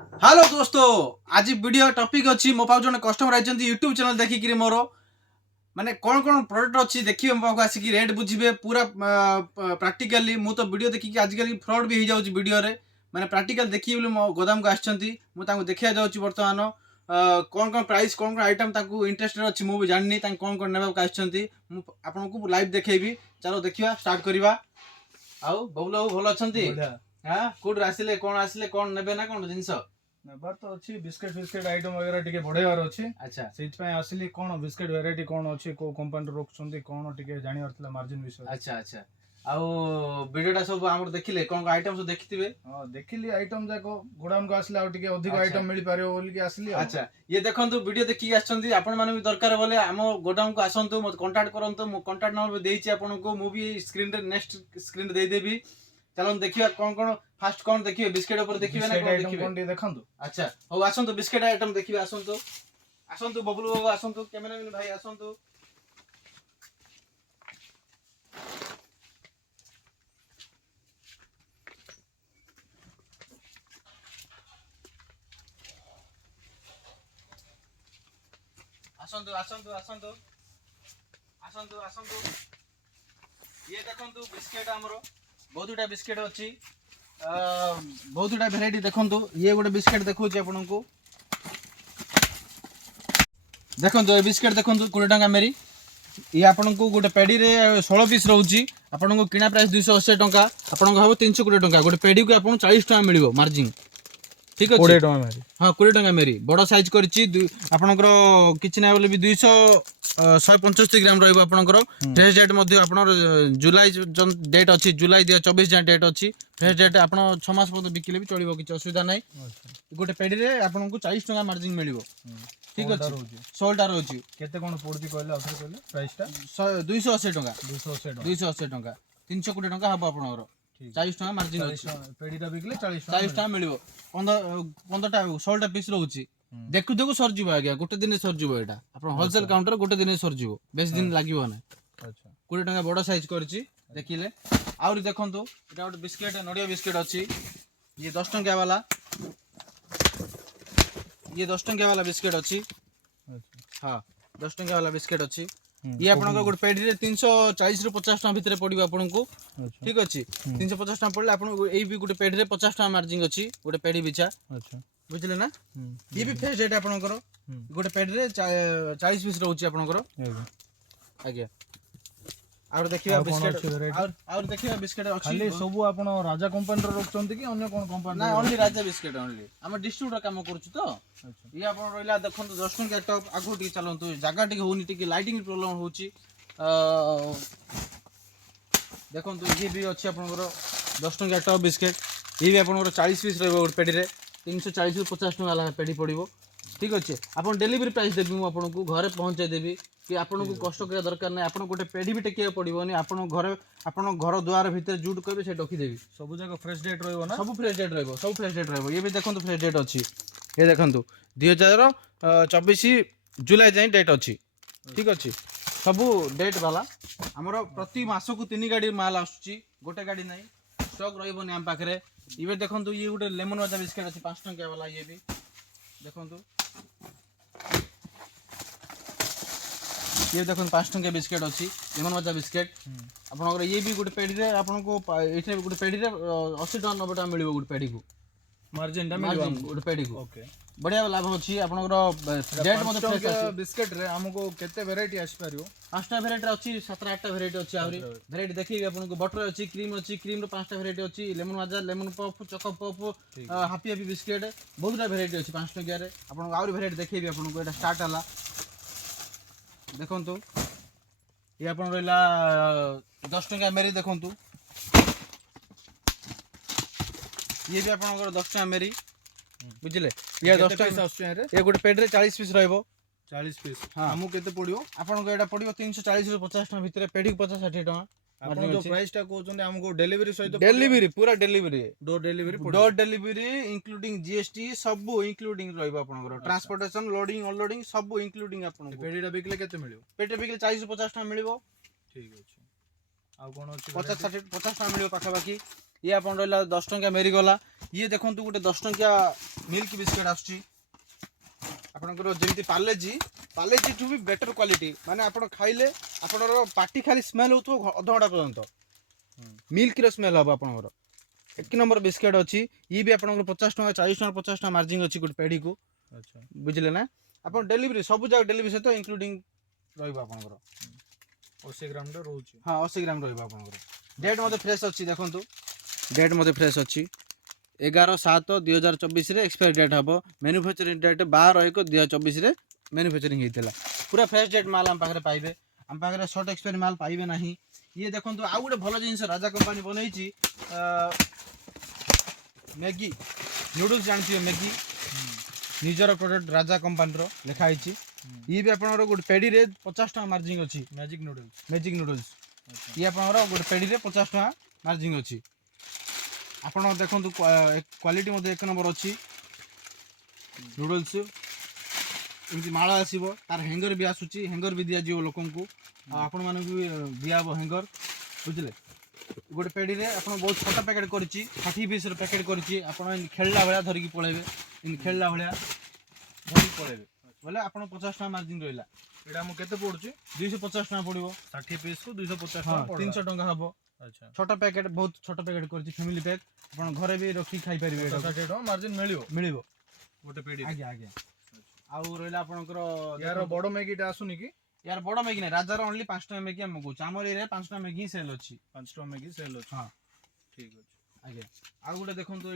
हेलो दोस्तों, आज video topic अच्छी मो पास जन कस्टमर आइछन्ती यूट्यूब चैनल देखिक मोर माने कौन कौन प्रोडक्ट अच्छी देखिए मो पास आसिक रेट बुझे पूरा प्रैक्टिकली मु तो वीडियो देखिक आजिकल फ्रॉड भी हो जाउची वीडियो रे माने प्रैक्टिकल देखिए बोले मो गोदाम को आछन्ती मु तांको देखिया जाउची वर्तमान कौन कौन प्राइस कौन कौन आइटम तांको इंटरेस्टेड अच्छी मु भी जाननी तांको कौन कौन नेबा को आछन्ती मु आपनको लाइव देखेबी। चलो देखिया स्टार्ट करिवा। आउ बबुल बाबू भल अछन्ती? हां कोड आसिले कोन नेबे ना कोन जिंस नेबार तो अच्छी बिस्किट फिस्किट आइटम वगैरह टिके बढ़ेबार अच्छी। अच्छा सेट पे आसिली कोन बिस्किट वेराइटी कोन अच्छी को कंपनी रोकछन्ती कोन टिके जानिबार थला मार्जिन विषय। अच्छा अच्छा आउ वीडियोटा सब हमर देखिले कोन आइटम सब देखिथिबे? हां देखिली आइटम जाको गोडाम को आसले आ टिके अधिक आइटम मिली पारियो बोली के आसली। अच्छा ये देखंतु वीडियो देखि आछन्ती आपण माने भी दरकार बोले हम गोडाम को आसंतु मत कांटेक्ट करंतु मो कांटेक्ट नंबर भी देइछि आपण को मु भी स्क्रीन रे नेक्स्ट स्क्रीन दे देबी। चलो देखिबा कोन कोन फास्ट कोन देखिबे बिस्किट ऊपर देखिबे ना कोन देखिबे कोन देखंतु। अच्छा हो आसंतु बिस्किट आइटम देखिबे आसंतु आसंतु बबलू बाबू आसंतु कैमरामैन भाई आसंतु। आसंतु आसंतु आसंतु आसंतु आसंतु ये देखंतु बिस्किट हमरो बहुतटा बिस्किट अछि बहुतटा वैरायटी देखंतु ये गोटे बिस्किट देखौछि आपनको देखंतु ये बिस्किट देखंतु 20 टका मेरी ये आपनको गोटे पेडी रे 16 पीस रहउछि आपनको किना प्राइस 280 टका आपनको हबो 320 टका गोटे पेडी को आपन 40 टका मिलिबो मार्जिन ठीक अछि 20 टका मेरी। हाँ 20 टका मेरी बड़ साइज करछि आपनकर किछि ना बोले भी 200 175 ग्राम रहइबो आपनकर फ्रेश डेट मध्ये आपनर जुलाई डेट अछि जुलाई 24 जान डेट अछि फ्रेश डेट आपन 6 मास पर्यंत बिकिले भी चलिबो कि असुविधा नै। गोटे पेडी रे आपनको 40 टका मार्जिन मिलिबो ठीक अछि 16 टा रहउछि केते कोन पड़ती कहले अथर कहले प्राइस टा 280 टका 280 टका 320 टका हबो आपनकर 40 टका मार्जिन अछि पेडीटा बिकले 40 टका मिलिबो 15 टा 16 टा पीस रहउछि देखु देखु सर जीवो आज्ञा गोटे दिन सर जीवो एटा आपन होलसेल काउंटर गोटे दिन सर जीवो बेस दिन लागिवो ना। अच्छा 20 टका बड़ साइज करछि देखिले आउरी देखंतु एटा गोटे बिस्किट नडिया बिस्किट अछि ये 10 टका वाला ये 10 टका वाला बिस्किट अछि। हां 10 टका वाला बिस्किट अछि ये आपन गोटे पेडी रे 340 रु 50 टका भीतर पडिबो आपनको ठीक अछि 350 टका पड़ले आपन एई भी गोटे पेडी रे 50 टका मार्जिन अछि गोटे पेडी बिछा। अच्छा बुझले ना ये भी फ्रेश डेट आपनकर गोटे पेडी रे 40 पीस रहउछि आपनकर आज्ञा और देखिबा बिस्किट और देखिबा बिस्किट अछि खाली सब आपन राजा कंपनी रो रोकचंती कि अन्य कोन कंपनी ना ओनली राजा बिस्किट ओनली हम डिस्ट्रीब्यूटर काम करछु तो। अच्छा ये आपन रोइला देखंतु 10 टका टॉप आगु टी चलंतु जागा टी होनी टी लाइटिंग प्रॉब्लम होछि देखंतु ये भी अछि आपनकर 10 टका टॉप बिस्किट ये भी आपनकर 40 पीस रहबो गोटे पेडी रे 340 रु 50 टका ला पेडी पड़िबो ठीक अछि आपन डिलीवरी प्राइस देबी मु आपनको घरे पहुंचाई देबी कि आपनको कष्ट करिया दरकार नै आपन गोटे पेडी भी टेकिया पड़िबोनी आपन घर द्वार भीतर जूट कहबे से रखी देबी सब जगह फ्रेश डेट रहबो ना सब फ्रेश डेट रहबो ये भी देखंतु फ्रेश डेट अछि ये देखंतु 2024 जुलाई जाय डेट अछि ठीक अछि सब डेट वाला हमरो प्रति मास को 3 गाड़ी माल आसुची गोटे गाड़ी नै स्टॉक रहबोनी हम पाखरे इबे देखंतु ये गोटे लेमन वाला बिस्किट अछि 5 टका वाला ये भी देखंतु ये देखो 5 टका बिस्किट अच्छी लेमन वाला बिस्किट आपन ये भी गोटे पेडी रे आपन को एठे गोटे पेडी रे 80 टका 90 टका मिलिबो गोटे पेडी को मार्जिन टा मिलिबो गोटे पेडी को ओके बढ़िया लाभ अछि आपन डेट मते फ्रेश अछि बिस्किट रे हमको केते वैरायटी आसी पारियो 5 टा वैरायटी अछि 7 8 टा वैरायटी अछि आउरी वैरायटी देखिबे आपन को बटर अछि क्रीम रो 5 टा वैरायटी अछि लेमन वाला lemon puff choco puff happy happy biscuit बहुत टा वैरायटी अछि 5 टका रे आपन आउरी वैरायटी देखिबे आपन को एटा स्टार्ट हला देखंतु ये आपन रहला 10 टका मेरी देखंतु ये भी आपन 10 टका मेरी बुझले ये 10 टका ये गोटे पेड रे 40 पीस रहइबो 40 पीस हां हमु केते पडियो आपन को एटा पडियो 340 रु 50 टका भीतर पेडी 50 60 टका आपन जो प्राइस टा कहउछन हमको डिलीवरी सहित डिलीवरी पूरा delivery door delivery including GST सब इंक्लूडिंग रहइबो आपन ट्रांसपोर्टेशन लोडिंग अनलोडिंग सब इंक्लूडिंग आपन पेडी टा बिकले केते मिलियो पेटी बिकले 40 रु 50 टका मिलिबो ठीक अछि ଆଉ କ'ଣ ଅଛି 50 ଟଙ୍କା ମିଳିବ ପାଖାପାଖି। ଇଏ ଆପଣ ରହିଲା 10 ଟଙ୍କିଆ ମେରିଗଲା। ଇଏ ଦେଖନ୍ତୁ ଗୋଟେ 10 ଟଙ୍କିଆ ମିଲ୍କ ବିସ୍କୁଟ ଆସୁଛି ଆପଣଙ୍କର, ଯେମିତି ପାର୍ଲେଜି ଠୁ ବି ବେଟର କ୍ୱାଲିଟି। ମାନେ ଆପଣ ଖାଇଲେ ଆପଣଙ୍କର ପାଟି ଖାଲି ସ୍ମେଲ୍ ହେଉଥିବ ଅଧଘଣ୍ଟା ପର୍ଯ୍ୟନ୍ତ, ମିଲ୍କର ସ୍ମେଲ୍ ହେବ ଆପଣଙ୍କର। 1 ନମ୍ବର ବିସ୍କୁଟ ଅଛି। ଇଏ ବି ଆପଣଙ୍କର 50 ଟଙ୍କା 40 ଟଙ୍କା 50 ଟଙ୍କା ମାର୍ଜିନ୍ ଅଛି ଗୋଟେ ପେଡ଼ିକୁ, ଆଚ୍ଛା ବୁଝିଲେ ନା। ଆପଣ ଡେଲିଭରି ସବୁ ଜାଗା ଡେଲିଭରି ସହିତ ଇନକ୍ଲୁଡ଼ିଂ ରହିବ ଆପଣଙ୍କର। 80 ଗ୍ରାମଟା ରହୁଛି। ହଁ 80 ଗ୍ରାମ ରହିବ ଆପଣଙ୍କର। ଡେଟ୍ ମଧ୍ୟ ଫ୍ରେଶ୍ ଅଛି, ଦେଖନ୍ତୁ ଡେଟ୍ ମଧ୍ୟ ଫ୍ରେଶ୍ ଅଛି। 11/7/2024 ଏକ୍ସପାୟରି ଡେଟ୍ ହେବ। ମ୍ୟାନୁଫ୍ୟାକ୍ଚରିଂ ଡେଟ୍ 12/1/2024 ମ୍ୟାନୁଫ୍ୟାକ୍ଚରିଂ ହେଇଥିଲା। ପୁରା ଫ୍ରେଶ୍ ଡେଟ୍ ମାଲ୍ ଆମ ପାଖରେ ପାଇବେ। ଆମ ପାଖରେ ସର୍ଟ ଏକ୍ସପାୟରି ମାଲ୍ ପାଇବେ ନାହିଁ। ଇଏ ଦେଖନ୍ତୁ ଆଉ ଗୋଟେ ଭଲ ଜିନିଷ ରାଜା କମ୍ପାନୀ ବନେଇଛି, ମ୍ୟାଗି ନୁଡଲ୍ସ ଜାଣିଥିବେ, ମ୍ୟାଗି ନିଜର ପ୍ରଡକ୍ଟ ରାଜା କମ୍ପାନୀର ଲେଖା ହେଇଛି। ଇଏ ବି ଆପଣଙ୍କର ଗୋଟେ ପେଡ଼ିରେ 50 ଟଙ୍କା ମାର୍ଜିନ୍ ଅଛି। ମ୍ୟାଜିକ୍ ନୁଡଲ୍ସ ଇଏ ଆପଣଙ୍କର ଗୋଟେ ପେଡ଼ିରେ 50 ଟଙ୍କା ମାର୍ଜିନ୍ ଅଛି। ଆପଣ ଦେଖନ୍ତୁ କ୍ୱାଲିଟି ମଧ୍ୟ 1 ନମ୍ବର ଅଛି। ନୁଡଲ୍ସ ଏମିତି ମାଳ ଆସିବ, ତାର ହ୍ୟାଙ୍ଗର ବି ଆସୁଛି, ହ୍ୟାଙ୍ଗର ବି ଦିଆଯିବ ଲୋକଙ୍କୁ, ଆଉ ଆପଣମାନଙ୍କୁ ବି ଦିଆହେବ ହ୍ୟାଙ୍ଗର, ବୁଝିଲେ। ଗୋଟେ ପେଡ଼ିରେ ଆପଣ ବହୁତ ଛୋଟ ପ୍ୟାକେଟ୍ କରିଛି, 60 ପିସ୍ର ପ୍ୟାକେଟ୍ କରିଛି। ଆପଣ ଖେଳିଲା ଭଳିଆ ଧରିକି ପଳେଇବେ, ଏମିତି ଖେଳିଲା ଭଳିଆ ଧରିକି ପଳେଇବେ ବୋଲେ ଆପଣ 50 ଟଙ୍କା ମାର୍ଜିନ୍ ରହିଲା। ଏଇଟା ଆମକୁ କେତେ ପଡୁଛି? 250 ଟଙ୍କା ପଡ଼ିବ। 60 ପିସ୍କୁ 250 ହଁ ଟଙ୍କା 300 ଟଙ୍କା ହେବ। ଆଚ୍ଛା ଛୋଟ ପ୍ୟାକେଟ୍, ବହୁତ ଛୋଟ ପ୍ୟାକେଟ୍ କରିଛି, ଫ୍ୟାମିଲି ପ୍ୟାକ୍। ଆପଣ ଘରେ ବି ରଖିକି ଖାଇପାରିବେ। 60 ଟଙ୍କା ମାର୍ଜିନ୍ ମିଳିବ ଗୋଟେ ପେଡ଼ି। ଆଜ୍ଞା ଆଜ୍ଞା। ଆଉ ରହିଲା ଆପଣଙ୍କର ୟାର ବଡ଼ ମ୍ୟାଗିଟା ଆସୁନି କି? ୟାର ବଡ଼ ମ୍ୟାଗି ନାହିଁ, ରାଜାର ଓନ୍ଲି 5 ଟଙ୍କା ମ୍ୟାଗି ଆମେ ମଗଉଛୁ। ଆମର ଏରିଆରେ 5 ଟଙ୍କା ମ୍ୟାଗି ହିଁ ସେଲ୍ ଅଛି। 5 ଟଙ୍କା ମ୍ୟାଗି ସେଲ୍ ଅଛି। ହଁ ଠିକ୍ ଅଛି। ଆଜ୍ଞା। ଆଉ ଗୋଟେ ଦେଖନ୍ତୁ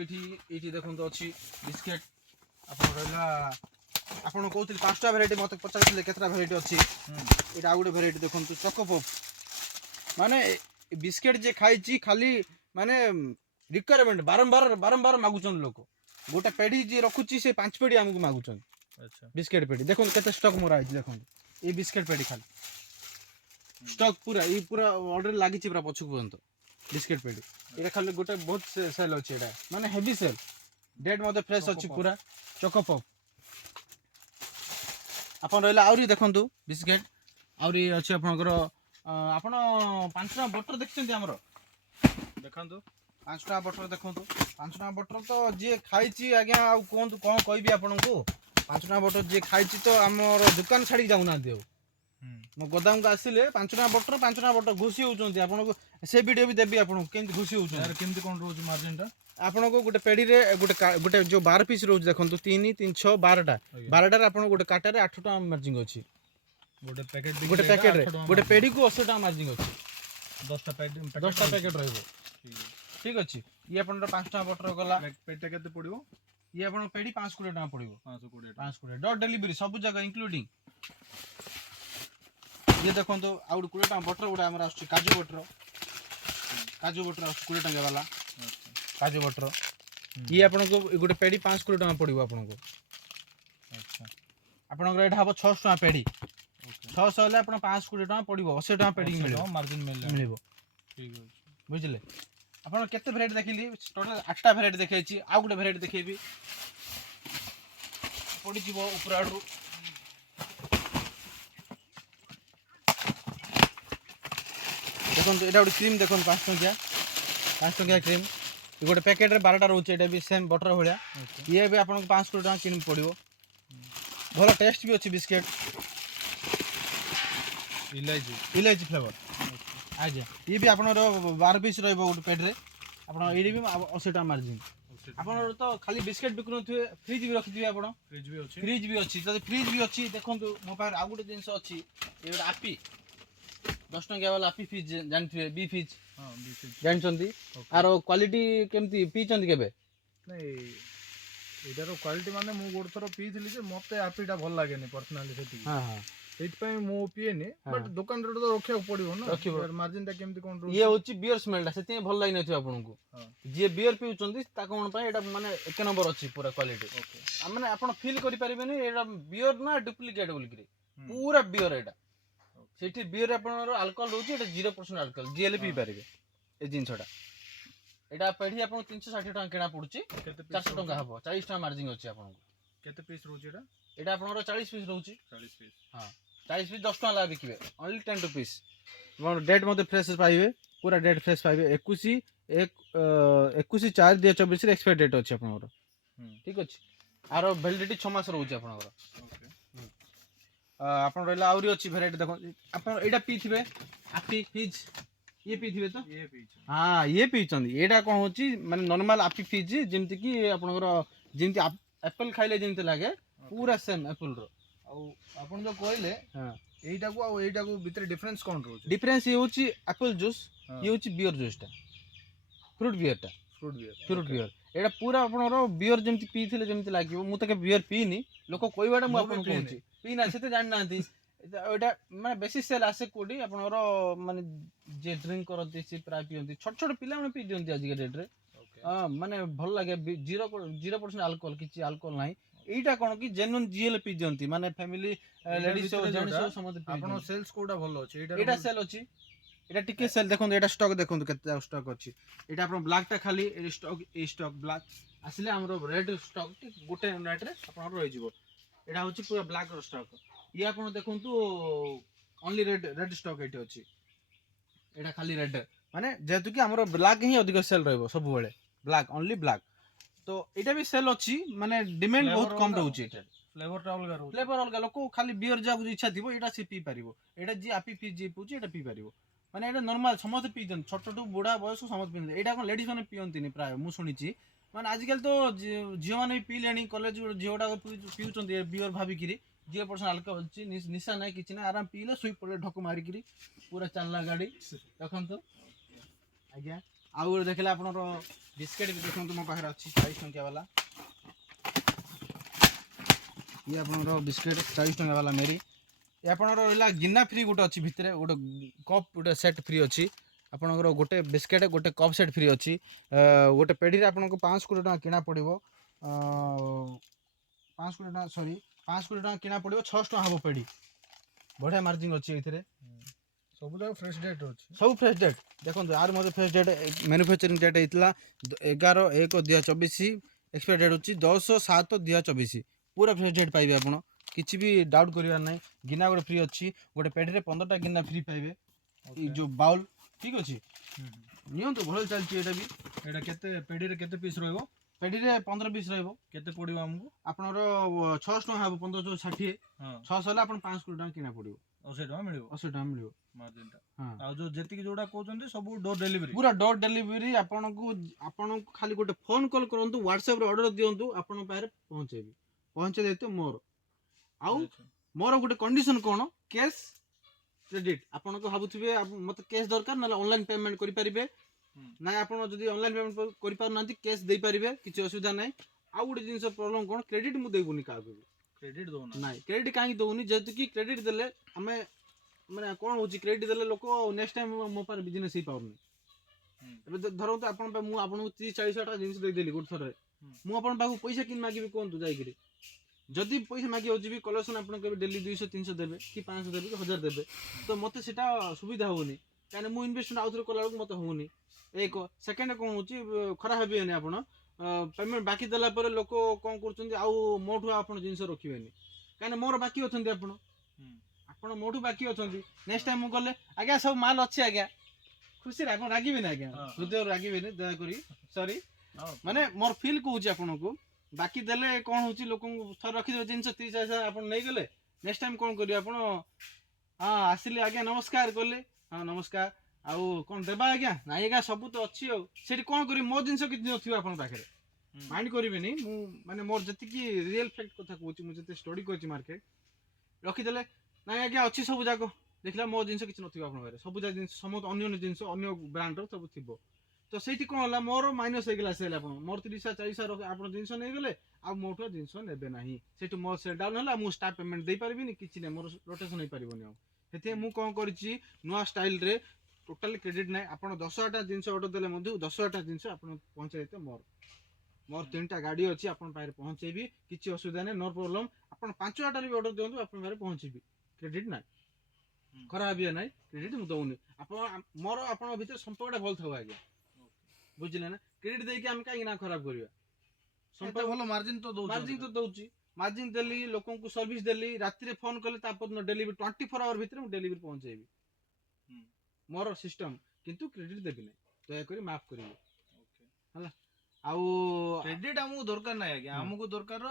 ଏଇଠି ଦେଖନ୍ତୁ ଅଛି ବିସ୍କେଟ୍। ଆପଣ ରହିଲା, ଆପଣ କହୁଥିଲେ 5ଟା ଭେରାଇଟି, ମୋତେ ପଚାରୁଥିଲେ କେତେଟା ଭେରାଇଟି ଅଛି। ଏଇଟା ଆଉ ଗୋଟେ ଭେରାଇଟି ଦେଖନ୍ତୁ, ଚକୋପପ୍। ମାନେ ବିସ୍କେଟ୍ ଯିଏ ଖାଇଛି ଖାଲି ମାନେ ରିକ୍ୱାରମେଣ୍ଟ ବାରମ୍ବାର ମାଗୁଛନ୍ତି ଲୋକ। ଗୋଟେ ପେଡ଼ି ଯିଏ ରଖୁଛି ସେ 5 ପେଡ଼ି ଆମକୁ ମାଗୁଛନ୍ତି ଆଚ୍ଛା ବିସ୍କେଟ୍ ପେଡ଼ି। ଦେଖନ୍ତୁ କେତେ ଷ୍ଟକ୍ ମରା ହେଇଛି, ଦେଖନ୍ତୁ ଏଇ ବିସ୍କେଟ୍ ପେଡ଼ି ଖାଲି ଷ୍ଟକ୍ ପୁରା ଅର୍ଡର ଲାଗିଛି ପୁରା ପଛକୁ ପର୍ଯ୍ୟନ୍ତ ବିସ୍କେଟ୍ ପେଡ଼ି। ଏଇଟା ଖାଲି ଗୋଟେ ବହୁତ ସେଲ୍ ଅଛି, ଏଇଟା ମାନେ ହେଭି ସେଲ୍। ଡେଟ୍ ମଧ୍ୟ ଫ୍ରେଶ୍ ଅଛି ପୁରା। ଚକୋପପ୍ ଆପଣ ରହିଲା ଆହୁରି ଦେଖନ୍ତୁ ବିସ୍କେଟ୍, ଆହୁରି ଅଛି ଆପଣଙ୍କର। ଆପଣ 5 ଟଙ୍କା ବଟର ଦେଖିଛନ୍ତି ଆମର? ଦେଖାନ୍ତୁ। 5 ଟଙ୍କା ବଟର ଦେଖନ୍ତୁ। 5 ଟଙ୍କା ବଟର ତ ଯିଏ ଖାଇଛି ଆଜ୍ଞା, ଆଉ କୁହନ୍ତୁ କ'ଣ କହିବି ଆପଣଙ୍କୁ। 5 ଟଙ୍କା ବଟର ଯିଏ ଖାଇଛି ତ ଆମର ଦୋକାନ ଛାଡ଼ିକି ଯାଉନାହାନ୍ତି ଆଉ। ମୋ ଗୋଦାମକୁ ଆସିଲେ 5 ଟଙ୍କା ବଟର ଘୁଷି ହେଉଛନ୍ତି ଆପଣଙ୍କୁ। ସେ ଭିଡ଼ିଓ ବି ଦେବି ଆପଣଙ୍କୁ, କେମିତି ଘୁଷି ହେଉଛନ୍ତି। କେମିତି କ'ଣ ରହୁଛି ମାର୍ଜିନ୍ଟା? ଆପଣଙ୍କୁ ଗୋଟେ ପେଡ଼ିରେ ଗୋଟେ ଯେଉଁ 12 ପିସ୍ ରହୁଛି ଦେଖନ୍ତୁ, 3, 3, 6, 12ଟାରେ ଆପଣଙ୍କୁ ଗୋଟେ କାଟାରେ 8 ଟଙ୍କା ମାର୍ଜିନ୍ ଅଛି। ଗୋଟେ ପ୍ୟାକେଟ୍ରେ ଗୋଟେ ପେଡ଼ିକୁ 80 ଟଙ୍କା ମାର୍ଜିନ୍ ଅଛି। 10ଟା ପ୍ୟାକେଟ୍ ରହିବ। ଠିକ୍ ଅଛି। ଇଏ ଆପଣଙ୍କର 5 ଟଙ୍କା ବଟର ଗଲା। ପେଡ଼ିଟା କେତେ ପଡ଼ିବ? ଇଏ ଆପଣଙ୍କ ପେଡ଼ି 520 ଟଙ୍କା ପଡ଼ିବ। 520 ଡଟ୍ ଡେଲିଭରି ସବୁ ଜାଗା ଇନକ୍ଲୁଡ଼ିଂ। ଇଏ ଦେଖନ୍ତୁ ଆଉ ଗୋଟେ 20 ଟଙ୍କା ବଟର ଗୋଟେ ଆମର ଆସୁଛି, କାଜୁ ବଟର ଆସୁଛି 20 ଟଙ୍କା ବାଲା କାଜୁ ବଟର। ଇଏ ଆପଣଙ୍କୁ ଗୋଟେ ପେଡ଼ି 520 ଟଙ୍କା ପଡ଼ିବ ଆପଣଙ୍କୁ। ଆଚ୍ଛା ଆପଣଙ୍କର ଏଇଟା ହେବ 600 ଟଙ୍କା ପେଡ଼ି। 600 ହେଲେ ଆପଣ 520 ଟଙ୍କା ପଡ଼ିବ, 80 ଟଙ୍କା ପେଡ଼ି ମିଳିବ, ମାର୍ଜିନ୍ ମିଳିବ। ଠିକ୍ ଅଛି। ବୁଝିଲେ। ଆପଣ କେତେ ଭେରାଇଟି ଦେଖିଲି? ଟୋଟାଲ୍ 8ଟା ଭେରାଇଟି ଦେଖେଇଛି। ଆଉ ଗୋଟେ ଭେରାଇଟି ଦେଖେଇବି, ପଡ଼ିଯିବ ଉପର ଆଡ଼ୁ। ଦେଖନ୍ତୁ ଏଇଟା ଗୋଟେ କ୍ରିମ୍ ଦେଖନ୍ତୁ, 5 ଟଙ୍କିଆ କ୍ରିମ୍। ଗୋଟେ ପ୍ୟାକେଟ୍ରେ 12ଟା ରହୁଛି। ଏଇଟା ବି ସେମ୍ ବଟର ଭଳିଆ। ଇଏ ବି ଆପଣଙ୍କୁ 520 ଟଙ୍କା କିଣି ପଡ଼ିବ। ଭଲ ଟେଷ୍ଟ ବି ଅଛି ବିସ୍କେଟ୍, ଇଲାଇଚି ଫ୍ଲେଭର। ଆଜ୍ଞା। ଇଏ ବି ଆପଣଙ୍କର 12 ପିସ୍ ରହିବ ଗୋଟେ ପେଡ଼ିରେ। ଆପଣ ଏଇଠି ବି 80 ଟଙ୍କା ମାର୍ଜିନ୍। ଆପଣଙ୍କର ତ ଖାଲି ବିସ୍କେଟ୍ ବିକୁନଥିବେ, ଫ୍ରିଜ୍ ବି ରଖିଥିବେ ଆପଣ। ଫ୍ରିଜ୍ ବି ଅଛି। ଯଦି ଫ୍ରିଜ୍ ବି ଅଛି, ଦେଖନ୍ତୁ ମୋ ପାଖରେ ଆଉ ଗୋଟେ ଜିନିଷ ଅଛି। ଏ ଗୋଟେ ଆପି 10 ଟଙ୍କିଆ ବାଲା ଆପି ଫ୍ରିଜ୍ ଜାଣିଥିବେ, ବି ଫ୍ରିଜ୍ ଜାଣିଛନ୍ତି। ଆର କ୍ୱାଲିଟି କେମିତି ପିଇଛନ୍ତି କେବେ? ନାଇଁ, ଏଇଟାର କ୍ୱାଲିଟି ମାନେ ମୁଁ ଗୋଟେ ଥର ପିଇଥିଲି ଯେ ମୋତେ ଆପିଟା ଭଲ ଲାଗେନି ପର୍ସନାଲି ସେତିକି। ସେଇଥିପାଇଁ ମୁଁ ପିଏନି। ବଟ୍ ଦୋକାନରେ ତ ରଖିବାକୁ ପଡ଼ିବ ନା, ମାର୍ଜିନ୍ଟା କେମିତି କ'ଣ ରହୁଛି? ଇଏ ହେଉଛି ବିୟର ସ୍ମେଲ୍ଟା, ସେଥିପାଇଁ ଭଲ ଲାଗିନଥିବ ଆପଣଙ୍କୁ। ଯିଏ ବିୟର ପିଉଛନ୍ତି ତାଙ୍କ କ'ଣ ପାଇଁ ଏଇଟା ମାନେ 1 ନମ୍ବର ଅଛି ପୁରା କ୍ୱାଲିଟି। ମାନେ ଆପଣ ଫିଲ୍ କରିପାରିବେନି ଏଇଟା ବିୟର ନା ଡୁପ୍ଲିକେଟ୍ ବୋଲିକିରି, ପୁରା ବିୟର ଏଇଟା। ସେଇଠି ବିୟର ଆପଣଙ୍କର ଆଲକୋହଲ ରହୁଛି, ଏଇଟା 0% ଆଲକୋହଲ, ଯିଏ ପିଇ ପାରିବେ ଏ ଜିନିଷଟା। ଏଇଟା ପେଢ଼ି ଆପଣଙ୍କୁ 360 ଟଙ୍କା କିଣା ପଡ଼ୁଛି, 400 ଟଙ୍କା ହେବ, 40 ଟଙ୍କା ମାର୍ଜିନ୍ ଅଛି ଆପଣଙ୍କୁ। କେତେ ପିସ୍ ରହୁଛି ଏଇଟା? ଏଇଟା ଆପଣଙ୍କର 40 ପିସ୍ ରହୁଛି। 40 ପିସ୍। ହଁ 40 ପିସ୍ 10 ଟଙ୍କା ଲେଖା ବିକିବେ, ଓନ୍ଲି 10 ରୁପିସ୍। डेट मते फ्रेश पाइबे पूरा डेट फ्रेश पाइबे 21/4/2024 एक्सपायर डेट अछि आपनकर ठीक अछि आरो वैलिडिटी 6 मास रहउछि आपनकर ओके आपन रहला आउरी अछि भेराइटी देखो आपन एटा पीथिबे आपी फिज ये पीथिबे तो ये पीछ हाँ ये पीछंदी एटा कोन होछि माने नॉर्मल आपी फिज जेमति कि आपनकर जेमति एप्पल खाइले जेमति लागे पूरा सेम एप्पल रो ଆଉ ଆପଣ ଯୋଉ କହିଲେ हां ଏଇଟାକୁ ଆଉ ଏଇଟାକୁ ଭିତରେ ଡିଫରେନ୍ସ କ'ଣ ରହୁଛି डिफरेंस ये होछि एप्पल जूस हाँ। ये होछि बियर जूस टा फ्रूट बियर टा ଫ୍ରୁଟ୍ ବିୟର फ्रूट बियर एटा पूरा आपनकर बियर जेमति पीथिले जेमति लागिवो मु तके बियर पीनी लोक कहबाटा मु ମୁଁ ବି आपन ପିଇନି। कहूछि पीना सेते जान नांती एटा माने बेसी सेल आसे कोडी आपनकर माने जे ड्रिंक करती से प्राय पियंती छोट छोट पिला माने पी दियंती आज के डेट रे ଓକେ ମାନେ ଭଲ ଲାଗେ 0% ଆଲକୋହଲ କିଛି ଆଲକୋହଲ ନାହିଁ ଏଇଟା କଣ କି ଜେନୁଇନ ଜିଏଲ ପି ଦିଅନ୍ତି ମାନେ ଫ୍ୟାମିଲି ଲେଡିଜ ହଉ ଜେଣ୍ଟସ ହଉ ସମସ୍ତେ ଆପଣ ପିଅନ୍ତି ସେଲ୍ସ କୋଉଟା ଭଲ ଅଛି ଏଇଟା ସେଲ୍ ଅଛି ଏଇଟା ଟିକେ ସେଲ୍ ଦେଖନ୍ତୁ ଏଇଟା ଷ୍ଟକ୍ ଦେଖନ୍ତୁ କେତେ ଷ୍ଟକ୍ ଅଛି ଏଇଟା ଆପଣ ବ୍ଲାକ୍ ଟା ଖାଲି ଏ ଷ୍ଟକ୍ ବ୍ଲାକ୍ ଆସିଲେ ଆମର ରେଡ୍ ଷ୍ଟକ୍ ଗୋଟେ ନାଇଟ୍ ରେ ଆପଣଙ୍କର ରହିଯିବ ଏଇଟା ହଉଛି ପୁରା ବ୍ଲାକ୍ ର ଷ୍ଟକ୍ ଇଏ ଆପଣ ଦେଖନ୍ତୁ ଓନ୍ଲି ରେଡ୍ ଷ୍ଟକ୍ ଏଇଠି ଅଛି ଏଇଟା ଖାଲି ରେଡ୍ ମାନେ ଯେହେତୁ କି ଆମର ବ୍ଲାକ୍ ହିଁ ଅଧିକ ସେଲ୍ ରହିବ ସବୁବେଳେ ବ୍ଲାକ୍ ଓନ୍ଲି ବ୍ଲାକ୍ ତ ଏଇଟା ବି ସେଲ୍ ଅଛି ମାନେ ଡିମାଣ୍ଡ ବହୁତ କମ ରହୁଛି ଏଇଟା ଫ୍ଲେଭରଟା ଅଲଗା ରହୁଛି ଫ୍ଲେଭର ଅଲଗା ଲୋକ ଖାଲି ବିୟର ଯାକୁ ଇଚ୍ଛା ଥିବ ଏଇଟା ସେ ପିଇ ପାରିବ ଏଇଟା ଯିଏ ଆପି ଫି ଯିଏ ପିଉଛି ଏଇଟା ପିଇ ପାରିବ ମାନେ ଏଇଟା ନର୍ମାଲ ସମସ୍ତେ ପିଇଛନ୍ତି ଛୋଟଠୁ ବୁଢା ବୟସ ସମସ୍ତେ ପିଅନ୍ତି ଏଇଟା କଣ ଲେଡିଜ ମାନେ ପିଅନ୍ତିନି ପ୍ରାୟ ମୁଁ ଶୁଣିଛି ମାନେ ଆଜିକାଲି ତ ଝିଅ ମାନେ ବି ପିଇଲେଣି କଲେଜ ଝିଅ ଗୁଡାକ ପିଉଛନ୍ତି ବିୟର ଭାବିକିରି 0% ଆଲକୋହଲ ଅଛି ନିଶା ନାହିଁ କିଛି ନାହିଁ ଆରାମ ପିଇଲେ ଶୋଇ ପଡିଲେ ଢକ ମାରିକିରି ପୁରା ଚାଲିଲା ଗାଡି ଦେଖନ୍ତୁ ଆଜ୍ଞା ଆଉ ଗୋଟେ ଦେଖିଲେ ଆପଣଙ୍କର ବିସ୍କେଟ୍ ବି ଦେଖନ୍ତୁ ମୋ ପାଖରେ ଅଛି 40 ଟଙ୍କିଆ ବାଲା ଇଏ ଆପଣଙ୍କର ବିସ୍କେଟ୍ 40 ଟଙ୍କା ବାଲା ମେରି ଏ ଆପଣଙ୍କର ରହିଲା ଗିନା ଫ୍ରି ଗୋଟେ ଅଛି ଭିତରେ ଗୋଟେ କପ୍ ଗୋଟେ ସେଟ୍ ଫ୍ରି ଅଛି ଆପଣଙ୍କର ଗୋଟେ ବିସ୍କେଟ୍ ଗୋଟେ କପ୍ ସେଟ୍ ଫ୍ରି ଅଛି ଗୋଟେ ପେଢ଼ିରେ ଆପଣଙ୍କୁ 520 ଟଙ୍କା କିଣା ପଡ଼ିବ 520 ଟଙ୍କା ସରି 520 ଟଙ୍କା କିଣା ପଡ଼ିବ 600 ଟଙ୍କା ହେବ ପେଢ଼ି ବଢ଼ିଆ ମାର୍ଜିନ୍ ଅଛି ଏଇଥିରେ ସବୁ ଯାକ ଫ୍ରେଶ୍ ଡେଟ୍ ଅଛି ସବୁ ଫ୍ରେଶ୍ ଡେଟ୍ ଦେଖନ୍ତୁ ଆର ମଧ୍ୟ ଫ୍ରେଶ୍ ଡେଟ୍ ମ୍ୟାନୁଫ୍ୟାକ୍ଚରିଂ ଡେଟ୍ ହେଇଥିଲା 11/1/2024 ଏକ୍ସପାୟାର ଡେଟ୍ ଅଛି 10/7/2024 ପୁରା ଫ୍ରେଶ୍ ଡେଟ୍ ପାଇବେ ଆପଣ କିଛି ବି ଡାଉଟ୍ କରିବାର ନାହିଁ ଗିନା ଗୋଟେ ଫ୍ରି ଅଛି ଗୋଟେ ପେଢ଼ିରେ 15ଟା ଗିନା ଫ୍ରି ପାଇବେ ଏଇ ଯେଉଁ ବାଉଲ୍ ଠିକ୍ ଅଛି ନିଅନ୍ତୁ ଭଲ ଚାଲିଛି ଏଇଟା ବି ଏଇଟା କେତେ ପେଡ଼ିରେ କେତେ ପିସ୍ ରହିବ ପେଢ଼ିରେ 15 ପିସ୍ ରହିବ କେତେ ପଡ଼ିବ ଆମକୁ ଆପଣଙ୍କର 600 ଟଙ୍କା ହେବ 1560 ହଁ 600 ହେଲେ ଆପଣ 520 ଟଙ୍କା କିଣା ପଡ଼ିବ 80 ଟଙ୍କା ମିଳିବ 80 ଟଙ୍କା ମିଳିବ ମାର୍ଜିନଟା ହଁ ଆଉ ଯୋଉ ଯେତିକି ଯୋଉଟା କହୁଛନ୍ତି ସବୁ ଡୋର ଡେଲିଭରି ପୁରା ଡୋର ଡେଲିଭରି ଆପଣଙ୍କୁ ଖାଲି ଗୋଟେ ଫୋନ୍ କଲ୍ କରନ୍ତୁ ହ୍ୱାଟ୍ସଆପ୍ରେ ଅର୍ଡ଼ର ଦିଅନ୍ତୁ ଆପଣଙ୍କ ପାଖରେ ପହଞ୍ଚେଇବି ପହଞ୍ଚେଇ ଦେଇଥିବ ମୋର ଆଉ ମୋର ଗୋଟେ କଣ୍ଡିସନ୍ କ'ଣ କ୍ୟାସ୍ କ୍ରେଡିଟ୍ ଆପଣଙ୍କୁ ଭାବୁଥିବେ ମୋତେ କ୍ୟାସ୍ ଦରକାର ନହେଲେ ଅନଲାଇନ୍ ପେମେଣ୍ଟ କରିପାରିବେ ନାଇଁ ଆପଣ ଯଦି ଅନଲାଇନ୍ ପେମେଣ୍ଟ କରିପାରୁନାହାନ୍ତି କ୍ୟାସ୍ ଦେଇପାରିବେ କିଛି ଅସୁବିଧା ନାହିଁ ଆଉ ଗୋଟେ ଜିନିଷ ପ୍ରୋବ୍ଲେମ୍ କ'ଣ କ୍ରେଡିଟ୍ ମୁଁ ଦେବୁନି କାହାକୁ କ୍ରେଡିଟ୍ ଦଉନା ନାଇଁ କ୍ରେଡିଟ୍ କାହିଁକି ଦଉନି ଯେହେତୁ କି କ୍ରେଡିଟ୍ ଦେଲେ ଆମେ ମାନେ କ'ଣ ହେଉଛି କ୍ରେଡିଟ୍ ଦେଲେ ଲୋକ ନେକ୍ସଟ ଟାଇମ୍ ମୋ ପାଖରେ ବିଜନେସ୍ ହେଇପାରୁନି ଏବେ ଧରନ୍ତୁ ଆପଣ ମୁଁ ଆପଣଙ୍କୁ 30-40 ଟଙ୍କା ଜିନିଷ ଦେଇଦେଲି ଗୋଟେ ଥରରେ ମୁଁ ଆପଣଙ୍କ ପାଖକୁ ପଇସା କିନ୍ ମାଗିବି କୁହନ୍ତୁ ଯାଇକିରି ଯଦି ପଇସା ମାଗିବାକୁ ଯିବି କଲେକ୍ସନ୍ ଆପଣ କେବେ ଡେଲି 200-300 ଦେବେ କି 500 ଦେବେ କି 1000 ଦେବେ ତ ମୋତେ ସେଇଟା ସୁବିଧା ହେଉନି କାହିଁକିନା ମୁଁ ଇନଭେଷ୍ଟମେଣ୍ଟ ଆଉଥରେ କଲାବେଳକୁ ମୋତେ ହେଉନି ଏକ ସେକେଣ୍ଡ କ'ଣ ହେଉଛି ଖରାପ ଭାବିବେନି ଆପଣ ପେମେଣ୍ଟ ବାକି ଦେଲା ପରେ ଲୋକ କ'ଣ କରୁଛନ୍ତି ଆଉ ମୋଠୁ ଆପଣ ଜିନିଷ ରଖିବେନି କାହିଁକିନା ମୋର ବାକି ଅଛନ୍ତି ଆପଣ ମୋଠୁ ବାକି ଅଛନ୍ତି ନେକ୍ସଟ ଟାଇମ୍ ମୁଁ ଗଲେ ଆଜ୍ଞା ସବୁ ମାଲ ଅଛି ଆଜ୍ଞା ଖୁସିରେ ଆପଣ ରାଗିବେନି ଆଜ୍ଞା ହୃଦୟରୁ ରାଗିବେନି ଦୟାକରି ସରି ମାନେ ମୋର ଫିଲ୍ କହୁଛି ଆପଣଙ୍କୁ ବାକି ଦେଲେ କ'ଣ ହେଉଛି ଲୋକଙ୍କୁ ଥରେ ରଖିଦେବେ ଜିନିଷ 30,000 ଆପଣ ନେଇଗଲେ ନେକ୍ସଟ ଟାଇମ୍ କ'ଣ କରିବେ ଆପଣ ହଁ ଆସିଲେ ଆଜ୍ଞା ନମସ୍କାର କଲେ ହଁ ନମସ୍କାର ଆଉ କ'ଣ ଦେବା ଆଜ୍ଞା ନାଇଁ ଆଜ୍ଞା ସବୁ ତ ଅଛି ଆଉ ସେଠି କ'ଣ କରିବି ମୋ ଜିନିଷ କିଛି ନଥିବ ଆପଣଙ୍କ ପାଖରେ ମାଇଣ୍ଡ କରିବେନି ମୁଁ ମାନେ ମୋର ଯେତିକି ରିଏଲ୍ ଫ୍ୟାକ୍ଟ କଥା କହୁଛି ମୁଁ ଯେତେ ଷ୍ଟଡି କରିଛି ମାର୍କେଟ ରଖିଦେଲେ ନାଇଁ ଆଜ୍ଞା ଅଛି ସବୁ ଯାକ ଦେଖିଲା ମୋ ଜିନିଷ କିଛି ନଥିବ ଆପଣଙ୍କ ପାଖରେ ସବୁ ଯାକ ଜିନିଷ ସମସ୍ତ ଅନ୍ୟ ଜିନିଷ ଅନ୍ୟ ବ୍ରାଣ୍ଡର ସବୁ ଥିବ ତ ସେଇଠି କ'ଣ ହେଲା ମୋର ମାଇନସ୍ ହେଇଗଲା ସେଲ୍ ଆପଣ ମୋର 30,000-40,000 ଆପଣ ଜିନିଷ ନେଇଗଲେ ଆଉ ମୋଠୁ ଜିନିଷ ନେବେ ନାହିଁ ସେଇଠୁ ମୋ ସେଲ୍ ଡାଉନ୍ ହେଲା ମୁଁ ଷ୍ଟାଫ୍ ପେମେଣ୍ଟ ଦେଇପାରିବିନି କିଛି ନାହିଁ ମୋର ରୋଟେସନ୍ ହେଇପାରିବନି ଆଉ ସେଥିପାଇଁ ମୁଁ କ'ଣ କରିଛି ନୂଆ ଷ୍ଟାଇଲ୍ରେ ଟୋଟାଲି କ୍ରେଡିଟ୍ ନାହିଁ ଆପଣ 10ଟା ଜିନିଷ ଅର୍ଡ଼ର ଦେଲେ ମଧ୍ୟ 10ଟା ଜିନିଷ ଆପଣ ପହଞ୍ଚାଇତେ ମୋର 3ଟା ଗାଡ଼ି ଅଛି ଆପଣଙ୍କ ପାଖରେ ପହଞ୍ଚେଇବି କିଛି ଅସୁବିଧା ନାହିଁ ନୋ ପ୍ରୋବ୍ଲେମ୍ ଆପଣ 5ଟାରେ ବି ଅର୍ଡ଼ର ଦିଅନ୍ତୁ ଆପଣଙ୍କ ପାଖରେ ପହଞ୍ଚିବି କ୍ରେଡିଟ୍ ନାହିଁ ଖରାପ ଭାବିବା ନାହିଁ କ୍ରେଡିଟ୍ ମୁଁ ଦେଉନି ଆପଣ ମୋର ଆପଣଙ୍କ ଭିତରେ ସମ୍ପର୍କଟା ଭଲ ଥାଉ ଆଜ୍ଞା ବୁଝିଲେ ନା କ୍ରେଡିଟ୍ ଦେଇକି ଆମେ କାହିଁକି ନା ଖରାପ କରିବା ସମ୍ପର୍କ ଭଲ ମାର୍ଜିନ ତ ଦଉଛି ମାର୍ଜିନ ଦେଲି ଲୋକଙ୍କୁ ସର୍ଭିସ୍ ଦେଲି ରାତିରେ ଫୋନ୍ କଲେ ତାପର ଡେଲିଭରି 24 ଆୱାର ଭିତରେ ମୁଁ ଡେଲିଭରି ପହଞ୍ଚେଇବି ମୋର ସିଷ୍ଟମ କିନ୍ତୁ କ୍ରେଡିଟ ଦେବି ନାହିଁ ଦୟାକରି ମାଫ କରିବେ ହେଲା ଆଉ କ୍ରେଡିଟ ଆମକୁ ଦରକାର ନାହିଁ ଆଜ୍ଞା ଆମକୁ ଦରକାର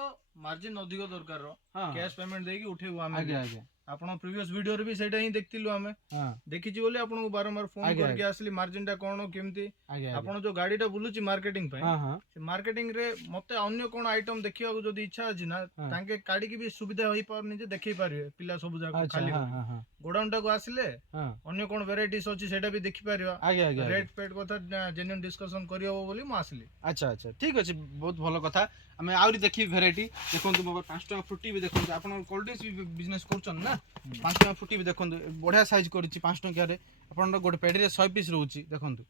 ମାର୍ଜିନ ଅଧିକ ଦରକାର ହଁ କ୍ୟାଶ ପେମେଣ୍ଟ ଦେଇକି ଉଠେଇବୁ ଆମେ ଆଜ୍ଞା ଆଜ୍ଞା ଆପଣ ପ୍ରିଭିୟସ ଭିଡିଓରେ ବି ସେଇଟା ହିଁ ଦେଖିଥିଲୁ ଆମେ ହଁ ଦେଖିଛି ବୋଲି ଆପଣଙ୍କୁ ବାରମ୍ବାର ଫୋନ ଆଜ୍ଞା, କରିକି ଆସିଲି ମାର୍ଜିନ ଟା କଣ କେମିତି ଆଜ୍ଞା ଆପଣ ଯୋଉ ଗାଡିଟା ବୁଲୁଛି ମାର୍କେଟିଂ ପାଇଁ ହଁ ହଁ ସେ ମାର୍କେଟିଂ ରେ ମତେ ଅନ୍ୟ କଣ ଆଇଟମ ଦେଖିବାକୁ ଯଦି ଇଚ୍ଛା ଅଛି ନା ହଁ। ତାଙ୍କେ କାଢିକି ବି ସୁବିଧା ହେଇପାରୁନି ଯେ ଦେଖେଇ ପାରିବେ ପିଲା ସବୁ ଯାକ ଆଚ୍ଛା ଖାଲି ହଁ ହଁ ହଁ ଗୋଡାଉନ ଟାକୁ ଆସିଲେ ହଁ ଅନ୍ୟ କଣ ଭେରାଇଟିସ୍ ଅଛି ସେଇଟା ବି ଦେଖିପାରିବା ଆଜ୍ଞା ଆଜ୍ଞା ରେଟ୍ ଫେଟ୍ କଥା ଜେନ୍ୟୁନ୍ ଡିସ୍କସନ କରିହବ ବୋଲି ମୁଁ ଆସିଲି ଆଚ୍ଛା ଆଚ୍ଛା ଠିକ୍ ଅଛି ବହୁତ ଭଲ କଥା ଆମେ ଆହୁରି ଦେଖିବି ଭେରାଇଟି ଦେଖନ୍ତୁ ମୋ 5 ଟଙ୍କା ଫ୍ରୁଟି ବି ଦେଖନ୍ତୁ ଆପଣ କୋଲ୍ଡ ଡ୍ରିଙ୍କ୍ସ ବି ବିଜନେସ୍ କରୁଛନ୍ତି ନା 5 ଟଙ୍କା ଫ୍ରୁଟି ବି ଦେଖନ୍ତୁ ବଢ଼ିଆ ସାଇଜ୍ କରିଛି 5 ଟଙ୍କିଆରେ ଆପଣଙ୍କର ଗୋଟେ ପେଢ଼ିରେ 100 ପିସ୍ ରହୁଛି ଦେଖନ୍ତୁ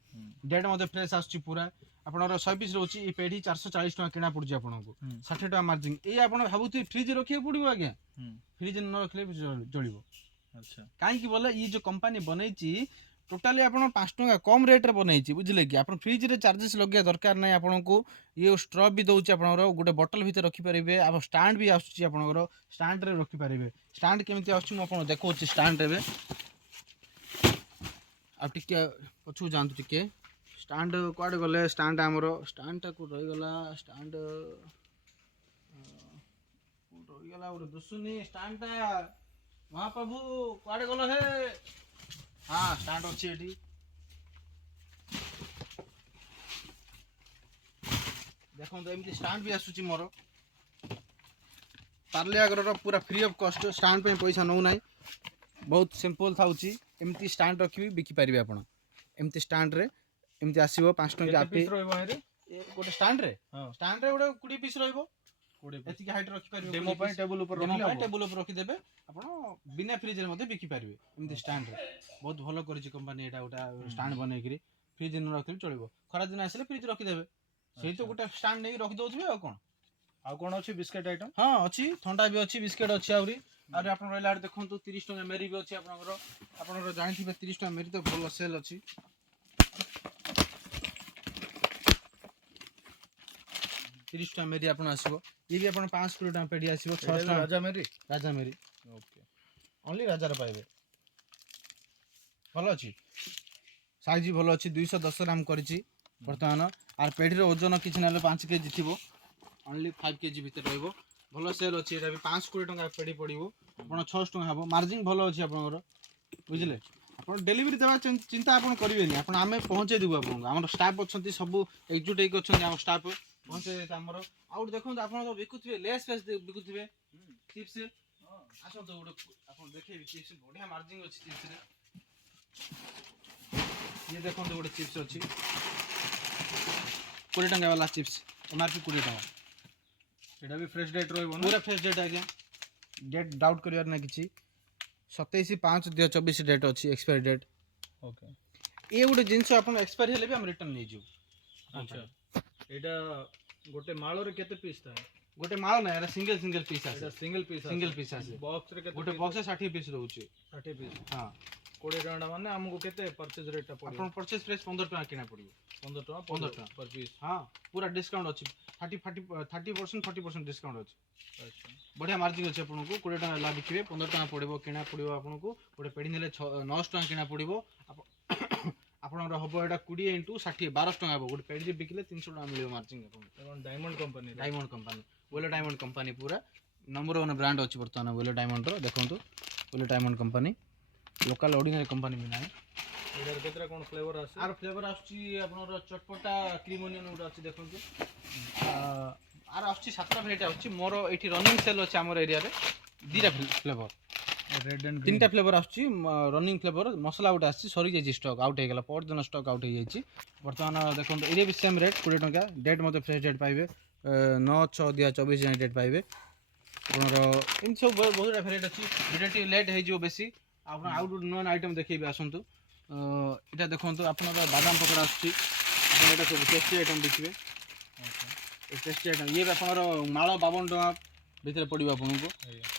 ଡେଟ୍ ମଧ୍ୟ ଫ୍ରେଶ୍ ଆସୁଛି ପୁରା ଆପଣଙ୍କର 100 ପିସ୍ ରହୁଛି ଏ ପେଢ଼ି 440 ଟଙ୍କା କିଣା ପଡ଼ୁଛି ଆପଣଙ୍କୁ 60 ଟଙ୍କା ମାର୍ଜିନ୍ ଏଇ ଆପଣ ଭାବୁଥିବେ ଫ୍ରିଜ୍ ରଖିବାକୁ ପଡ଼ିବ ଆଜ୍ଞା ଫ୍ରିଜ୍ ନ ରଖିଲେ ବି ଚଳିବ ଆଚ୍ଛା କାହିଁକି ବୋଲେ ଇଏ ଯୋଉ କମ୍ପାନୀ ବନେଇଛି ଟୋଟାଲି ଆପଣ 5 ଟଙ୍କା କମ୍ ରେଟ୍ରେ ବନେଇଛି ବୁଝିଲେ କି ଆପଣ ଫ୍ରିଜ୍ରେ ଚାର୍ଜେସ୍ ଲଗେଇବା ଦରକାର ନାହିଁ ଆପଣଙ୍କୁ ଇଏ ଷ୍ଟ୍ର ବି ଦେଉଛି ଆପଣଙ୍କର ଗୋଟେ ବଟଲ୍ ଭିତରେ ରଖିପାରିବେ ଆଉ ଷ୍ଟାଣ୍ଡ ବି ଆସୁଛି ଆପଣଙ୍କର ଷ୍ଟାଣ୍ଡରେ ରଖିପାରିବେ ଷ୍ଟାଣ୍ଡ କେମିତି ଆସୁଛି ମୁଁ ଆପଣଙ୍କୁ ଦେଖାଉଛି ଷ୍ଟାଣ୍ଡ ଏବେ ଆଉ ଟିକେ ପଛକୁ ଯାଆନ୍ତୁ ଟିକେ ଷ୍ଟାଣ୍ଡ କୁଆଡ଼େ ଗଲେ ଷ୍ଟାଣ୍ଡ ଆମର ଷ୍ଟାଣ୍ଡଟା କେଉଁଠି ରହିଗଲା ଷ୍ଟାଣ୍ଡ ରହିଗଲା ଗୋଟେ ଦୁଶୁନି ଷ୍ଟାଣ୍ଡଟା ମହାପ୍ରଭୁ କୁଆଡ଼େ ଗଲ ହେ ହଁ ଷ୍ଟାଣ୍ଡ ଅଛି ଏଠି ଦେଖନ୍ତୁ ଏମିତି ଷ୍ଟାଣ୍ଡ ବି ଆସୁଛି ମୋର ପାର୍ଲେ ଆଗ୍ରର ପୁରା ଫ୍ରି ଅଫ୍ କଷ୍ଟ ଷ୍ଟାଣ୍ଡ ପାଇଁ ପଇସା ନେଉନାହିଁ ବହୁତ ସିମ୍ପଲ୍ ଥାଉଛି ଏମିତି ଷ୍ଟାଣ୍ଡ ରଖିବି ବିକିପାରିବେ ଆପଣ ଏମିତି ଷ୍ଟାଣ୍ଡରେ ଏମିତି ଆସିବ 5 ଟଙ୍କା ଆପି ଗୋଟେ ଷ୍ଟାଣ୍ଡରେ ଷ୍ଟାଣ୍ଡରେ ଗୋଟେ 20 ପିସ୍ ରହିବ ଏତିକି ହାଇଟ୍ ରଖିପାରିବେ ଡେମୋ ପାଇଁ ଟେବୁଲ ଉପରେ ଟେବୁଲ ଉପରେ ରଖିଦେବେ ଆପଣ ବିନା ଫ୍ରିଜ୍ରେ ମଧ୍ୟ ବିକିପାରିବେ ଏମିତି ଷ୍ଟାଣ୍ଡରେ ବହୁତ ଭଲ କରିଛି କମ୍ପାନୀ ଏଇଟା ଗୋଟେ ଷ୍ଟାଣ୍ଡ ବନେଇକିରି ଫ୍ରିଜ୍ ନ ରଖିଲେ ଚଳିବ ଖରାଦିନ ଆସିଲେ ଫ୍ରିଜ୍ ରଖିଦେବେ ସେଇ ତ ଗୋଟେ ଷ୍ଟାଣ୍ଡ ନେଇକି ରଖିଦେଉଥିବେ ଆଉ କ'ଣ ଅଛି ବିସ୍କେଟ୍ ଆଇଟମ୍ ହଁ ଅଛି ଥଣ୍ଡା ବି ଅଛି ବିସ୍କେଟ୍ ଅଛି ଆହୁରି ଆପଣ ରହିଲା ଆଡ଼େ ଦେଖନ୍ତୁ 30 ଟଙ୍କା ମେରି ବି ଅଛି ଆପଣଙ୍କର ଜାଣିଥିବେ 30 ଟଙ୍କା ମେରି ତ ଭଲ ସେଲ୍ ଅଛି 30 ଟଙ୍କା ମେରି ଆପଣ ଆସିବ ଇଏ ବି ଆପଣ 5 କିଲୋ ଟଙ୍କା ପେଡ଼ି ଆସିବ 6 ଟଙ୍କା ରାଜା ମେରି ଓକେ ଓନ୍ଲି ରାଜାର ପାଇବେ ଭଲ ଅଛି ସାଇଜ୍ ଭଲ ଅଛି 210 ଗ୍ରାମ କରିଛି ବର୍ତ୍ତମାନ ଆର ପେଢ଼ିର ଓଜନ କିଛି ନହେଲେ 5 କେଜି ଥିବ ଓନ୍ଲି 5 କେଜି ଭିତରେ ରହିବ ଭଲ ସେଲ୍ ଅଛି ଏଇଟା ବି 520 ଟଙ୍କା ପେଢ଼ି ପଡ଼ିବ ଆପଣ 600 ଟଙ୍କା ହେବ ମାର୍ଜିନ୍ ଭଲ ଅଛି ଆପଣଙ୍କର ବୁଝିଲେ ଆପଣ ଡେଲିଭରି ଦେବା ଚିନ୍ତା ଆପଣ କରିବେନି ଆପଣ ଆମେ ପହଞ୍ଚାଇ ଦେବୁ ଆପଣଙ୍କୁ ଆମର ଷ୍ଟାଫ୍ ଅଛନ୍ତି ସବୁ ଏକଜୁଟ ହେଇକି ଅଛନ୍ତି ଆମ ଷ୍ଟାଫ୍ ପହଞ୍ଚାଇ ଦେବେ ଆମର ଆଉ ଗୋଟେ ଦେଖନ୍ତୁ ଆପଣ ବିକୁଥିବେ ଲେସ୍ ଫେସ୍ ବିକୁଥିବେ ଚିପ୍ସ ଆସନ୍ତୁ ଗୋଟେ ଆପଣ ଦେଖେଇବି ଚିପ୍ସ ବଢ଼ିଆ ମାର୍ଜିନ୍ ଅଛି ଚିପ୍ସରେ ଇଏ ଦେଖନ୍ତୁ ଗୋଟେ ଚିପ୍ସ ଅଛି 20 ଟଙ୍କା ବାଲା ଚିପ୍ସ MRP 20 ଟଙ୍କା ଏଇଟା ବି ଫ୍ରେଶ୍ ଡେଟ୍ ରହିବ ପୁରା ଫ୍ରେଶ୍ ଡେଟ୍ ଆଜ୍ଞା ଡେଟ୍ ଡାଉଟ୍ କରିବାର ନାହିଁ କିଛି 27/5/2024 ଡେଟ୍ ଅଛି ଏକ୍ସପାୟାରି ଡେଟ୍ ଓକେ ଇଏ ଗୋଟେ ଜିନିଷ ଆପଣ ଏକ୍ସପାୟାରି ହେଲେ ବି ଆମେ ରିଟର୍ନ ନେଇଯିବୁ ଆଚ୍ଛା ଏଇଟା ଗୋଟେ ମାଳରେ କେତେ ପିସ୍ ଥାଏ ଗୋଟେ ମାଳ ନାହିଁ ଏଟା ସିଙ୍ଗଲ ପିସ୍ ଆସେ ସିଙ୍ଗଲ ପିସ୍ ଆସେ ବକ୍ସରେ କେତେ ଗୋଟେ ବକ୍ସରେ 60 ପିସ୍ ରହୁଛି 60 ପିସ୍ ହଁ 20 ଟଙ୍କା ମାନେ ଆମକୁ କେତେ ପରଚେଜ ରେଟ୍ଟା ପଡ଼ିବ ଆପଣ ପରଚେଜ୍ ପ୍ରାଇସ୍ 15 ଟଙ୍କା କିଣା ପଡ଼ିବ 15 ଟଙ୍କା ପର ପିସ୍ ହଁ ପୁରା ଡିସ୍କାଉଣ୍ଟ ଅଛି 30% 40% ଡିସ୍କାଉଣ୍ଟ ଅଛି ଆଚ୍ଛା ବଢ଼ିଆ ମାର୍ଜିନ୍ ଅଛି ଆପଣଙ୍କୁ 20 ଟଙ୍କା ହେଲା ବିକିବେ 15 ଟଙ୍କା ପଡ଼ିବ କିଣା ପଡ଼ିବ ଆପଣଙ୍କୁ ଗୋଟେ ପେଢ଼ି ନେଲେ 900 ଟଙ୍କା କିଣା ପଡ଼ିବ ଆପଣଙ୍କର ହେବ ଏଇଟା 20 × 60 1200 ଟଙ୍କା ହେବ ଗୋଟେ ପେଢ଼ିରେ ବିକିଲେ 300 ଟଙ୍କା ମିଳିବ ମାର୍ଜିନ୍ ଆପଣଙ୍କୁ ଡାଇମଣ୍ଡ କମ୍ପାନୀ ୱେଲୋ ଡାଇମଣ୍ଡ କମ୍ପାନୀ ପୁରା ନମ୍ବର 1 ବ୍ରାଣ୍ଡ ଅଛି ବର୍ତ୍ତମାନ ୱେଲୋ ଡାଇମଣ୍ଡର ଦେଖନ୍ତୁ ୱେଲୋ diamond company local ordinary company ବି ନାହିଁ ଏଇଟାର କେତେଟା କ'ଣ ଫ୍ଲେଭର ଆସୁଛି ଆର ଫ୍ଲେଭର ଆସୁଛି ଆପଣଙ୍କର ଚଟପଟା କ୍ରିମ୍ ଅନିଅନ୍ ଗୋଟେ ଅଛି ଦେଖନ୍ତୁ ଆର ଆସୁଛି 7ଟା ଭେରାଇଟି ଆସୁଛି ମୋର ଏଇଠି ରନିଂ ସେଲ୍ ଅଛି ଆମର ଏରିଆରେ 2ଟା ଫ୍ଲେଭର ରେଡ୍ ଆଣ୍ଡ 3ଟା ଫ୍ଲେଭର ଆସୁଛି ରନିଂ ଫ୍ଲେଭର ମସଲା ଗୋଟେ ଆସିଛି ସରିଯାଇଛି ଷ୍ଟକ୍ ଆଉଟ୍ ହେଇଗଲା ପରଦିନ ଷ୍ଟକ୍ ଆଉଟ୍ ହେଇଯାଇଛି ବର୍ତ୍ତମାନ ଦେଖନ୍ତୁ ଏଇଟା ବି ସେମ୍ ରେଟ୍ 20 ଟଙ୍କା ଡେଟ୍ ମଧ୍ୟ ଫ୍ରେଶ୍ ଡେଟ୍ ପାଇବେ 9/6/2024 ଯାଏଁ ଡେଟ୍ ପାଇବେ ଆପଣଙ୍କର ଏମିତି ସବୁ ବହୁତ ଗୁଡ଼ା ଭେରାଇଟି ଅଛି ଏଇଟା ଟିକେ ଲେଟ୍ ହେଇଯିବ ବେଶୀ ଆପଣ ଆଉ ଗୋଟେ ନୂଆ ଆଇଟମ୍ ଦେଖେଇବେ ଆସନ୍ତୁ ଏଇଟା ଦେଖନ୍ତୁ ଆପଣଙ୍କର ବାଦାମ ପକୋଡ଼ା ଆସୁଛି ଆପଣ ଏଇଟା ସବୁ ଟେଷ୍ଟି ଆଇଟମ୍ ଦେଖିବେ ଏ ଟେଷ୍ଟି ଆଇଟମ୍ ଇଏ ବି ଆପଣଙ୍କର ମାଳ 52 ଟଙ୍କା ଭିତରେ ପଡ଼ିବ ଆପଣଙ୍କୁ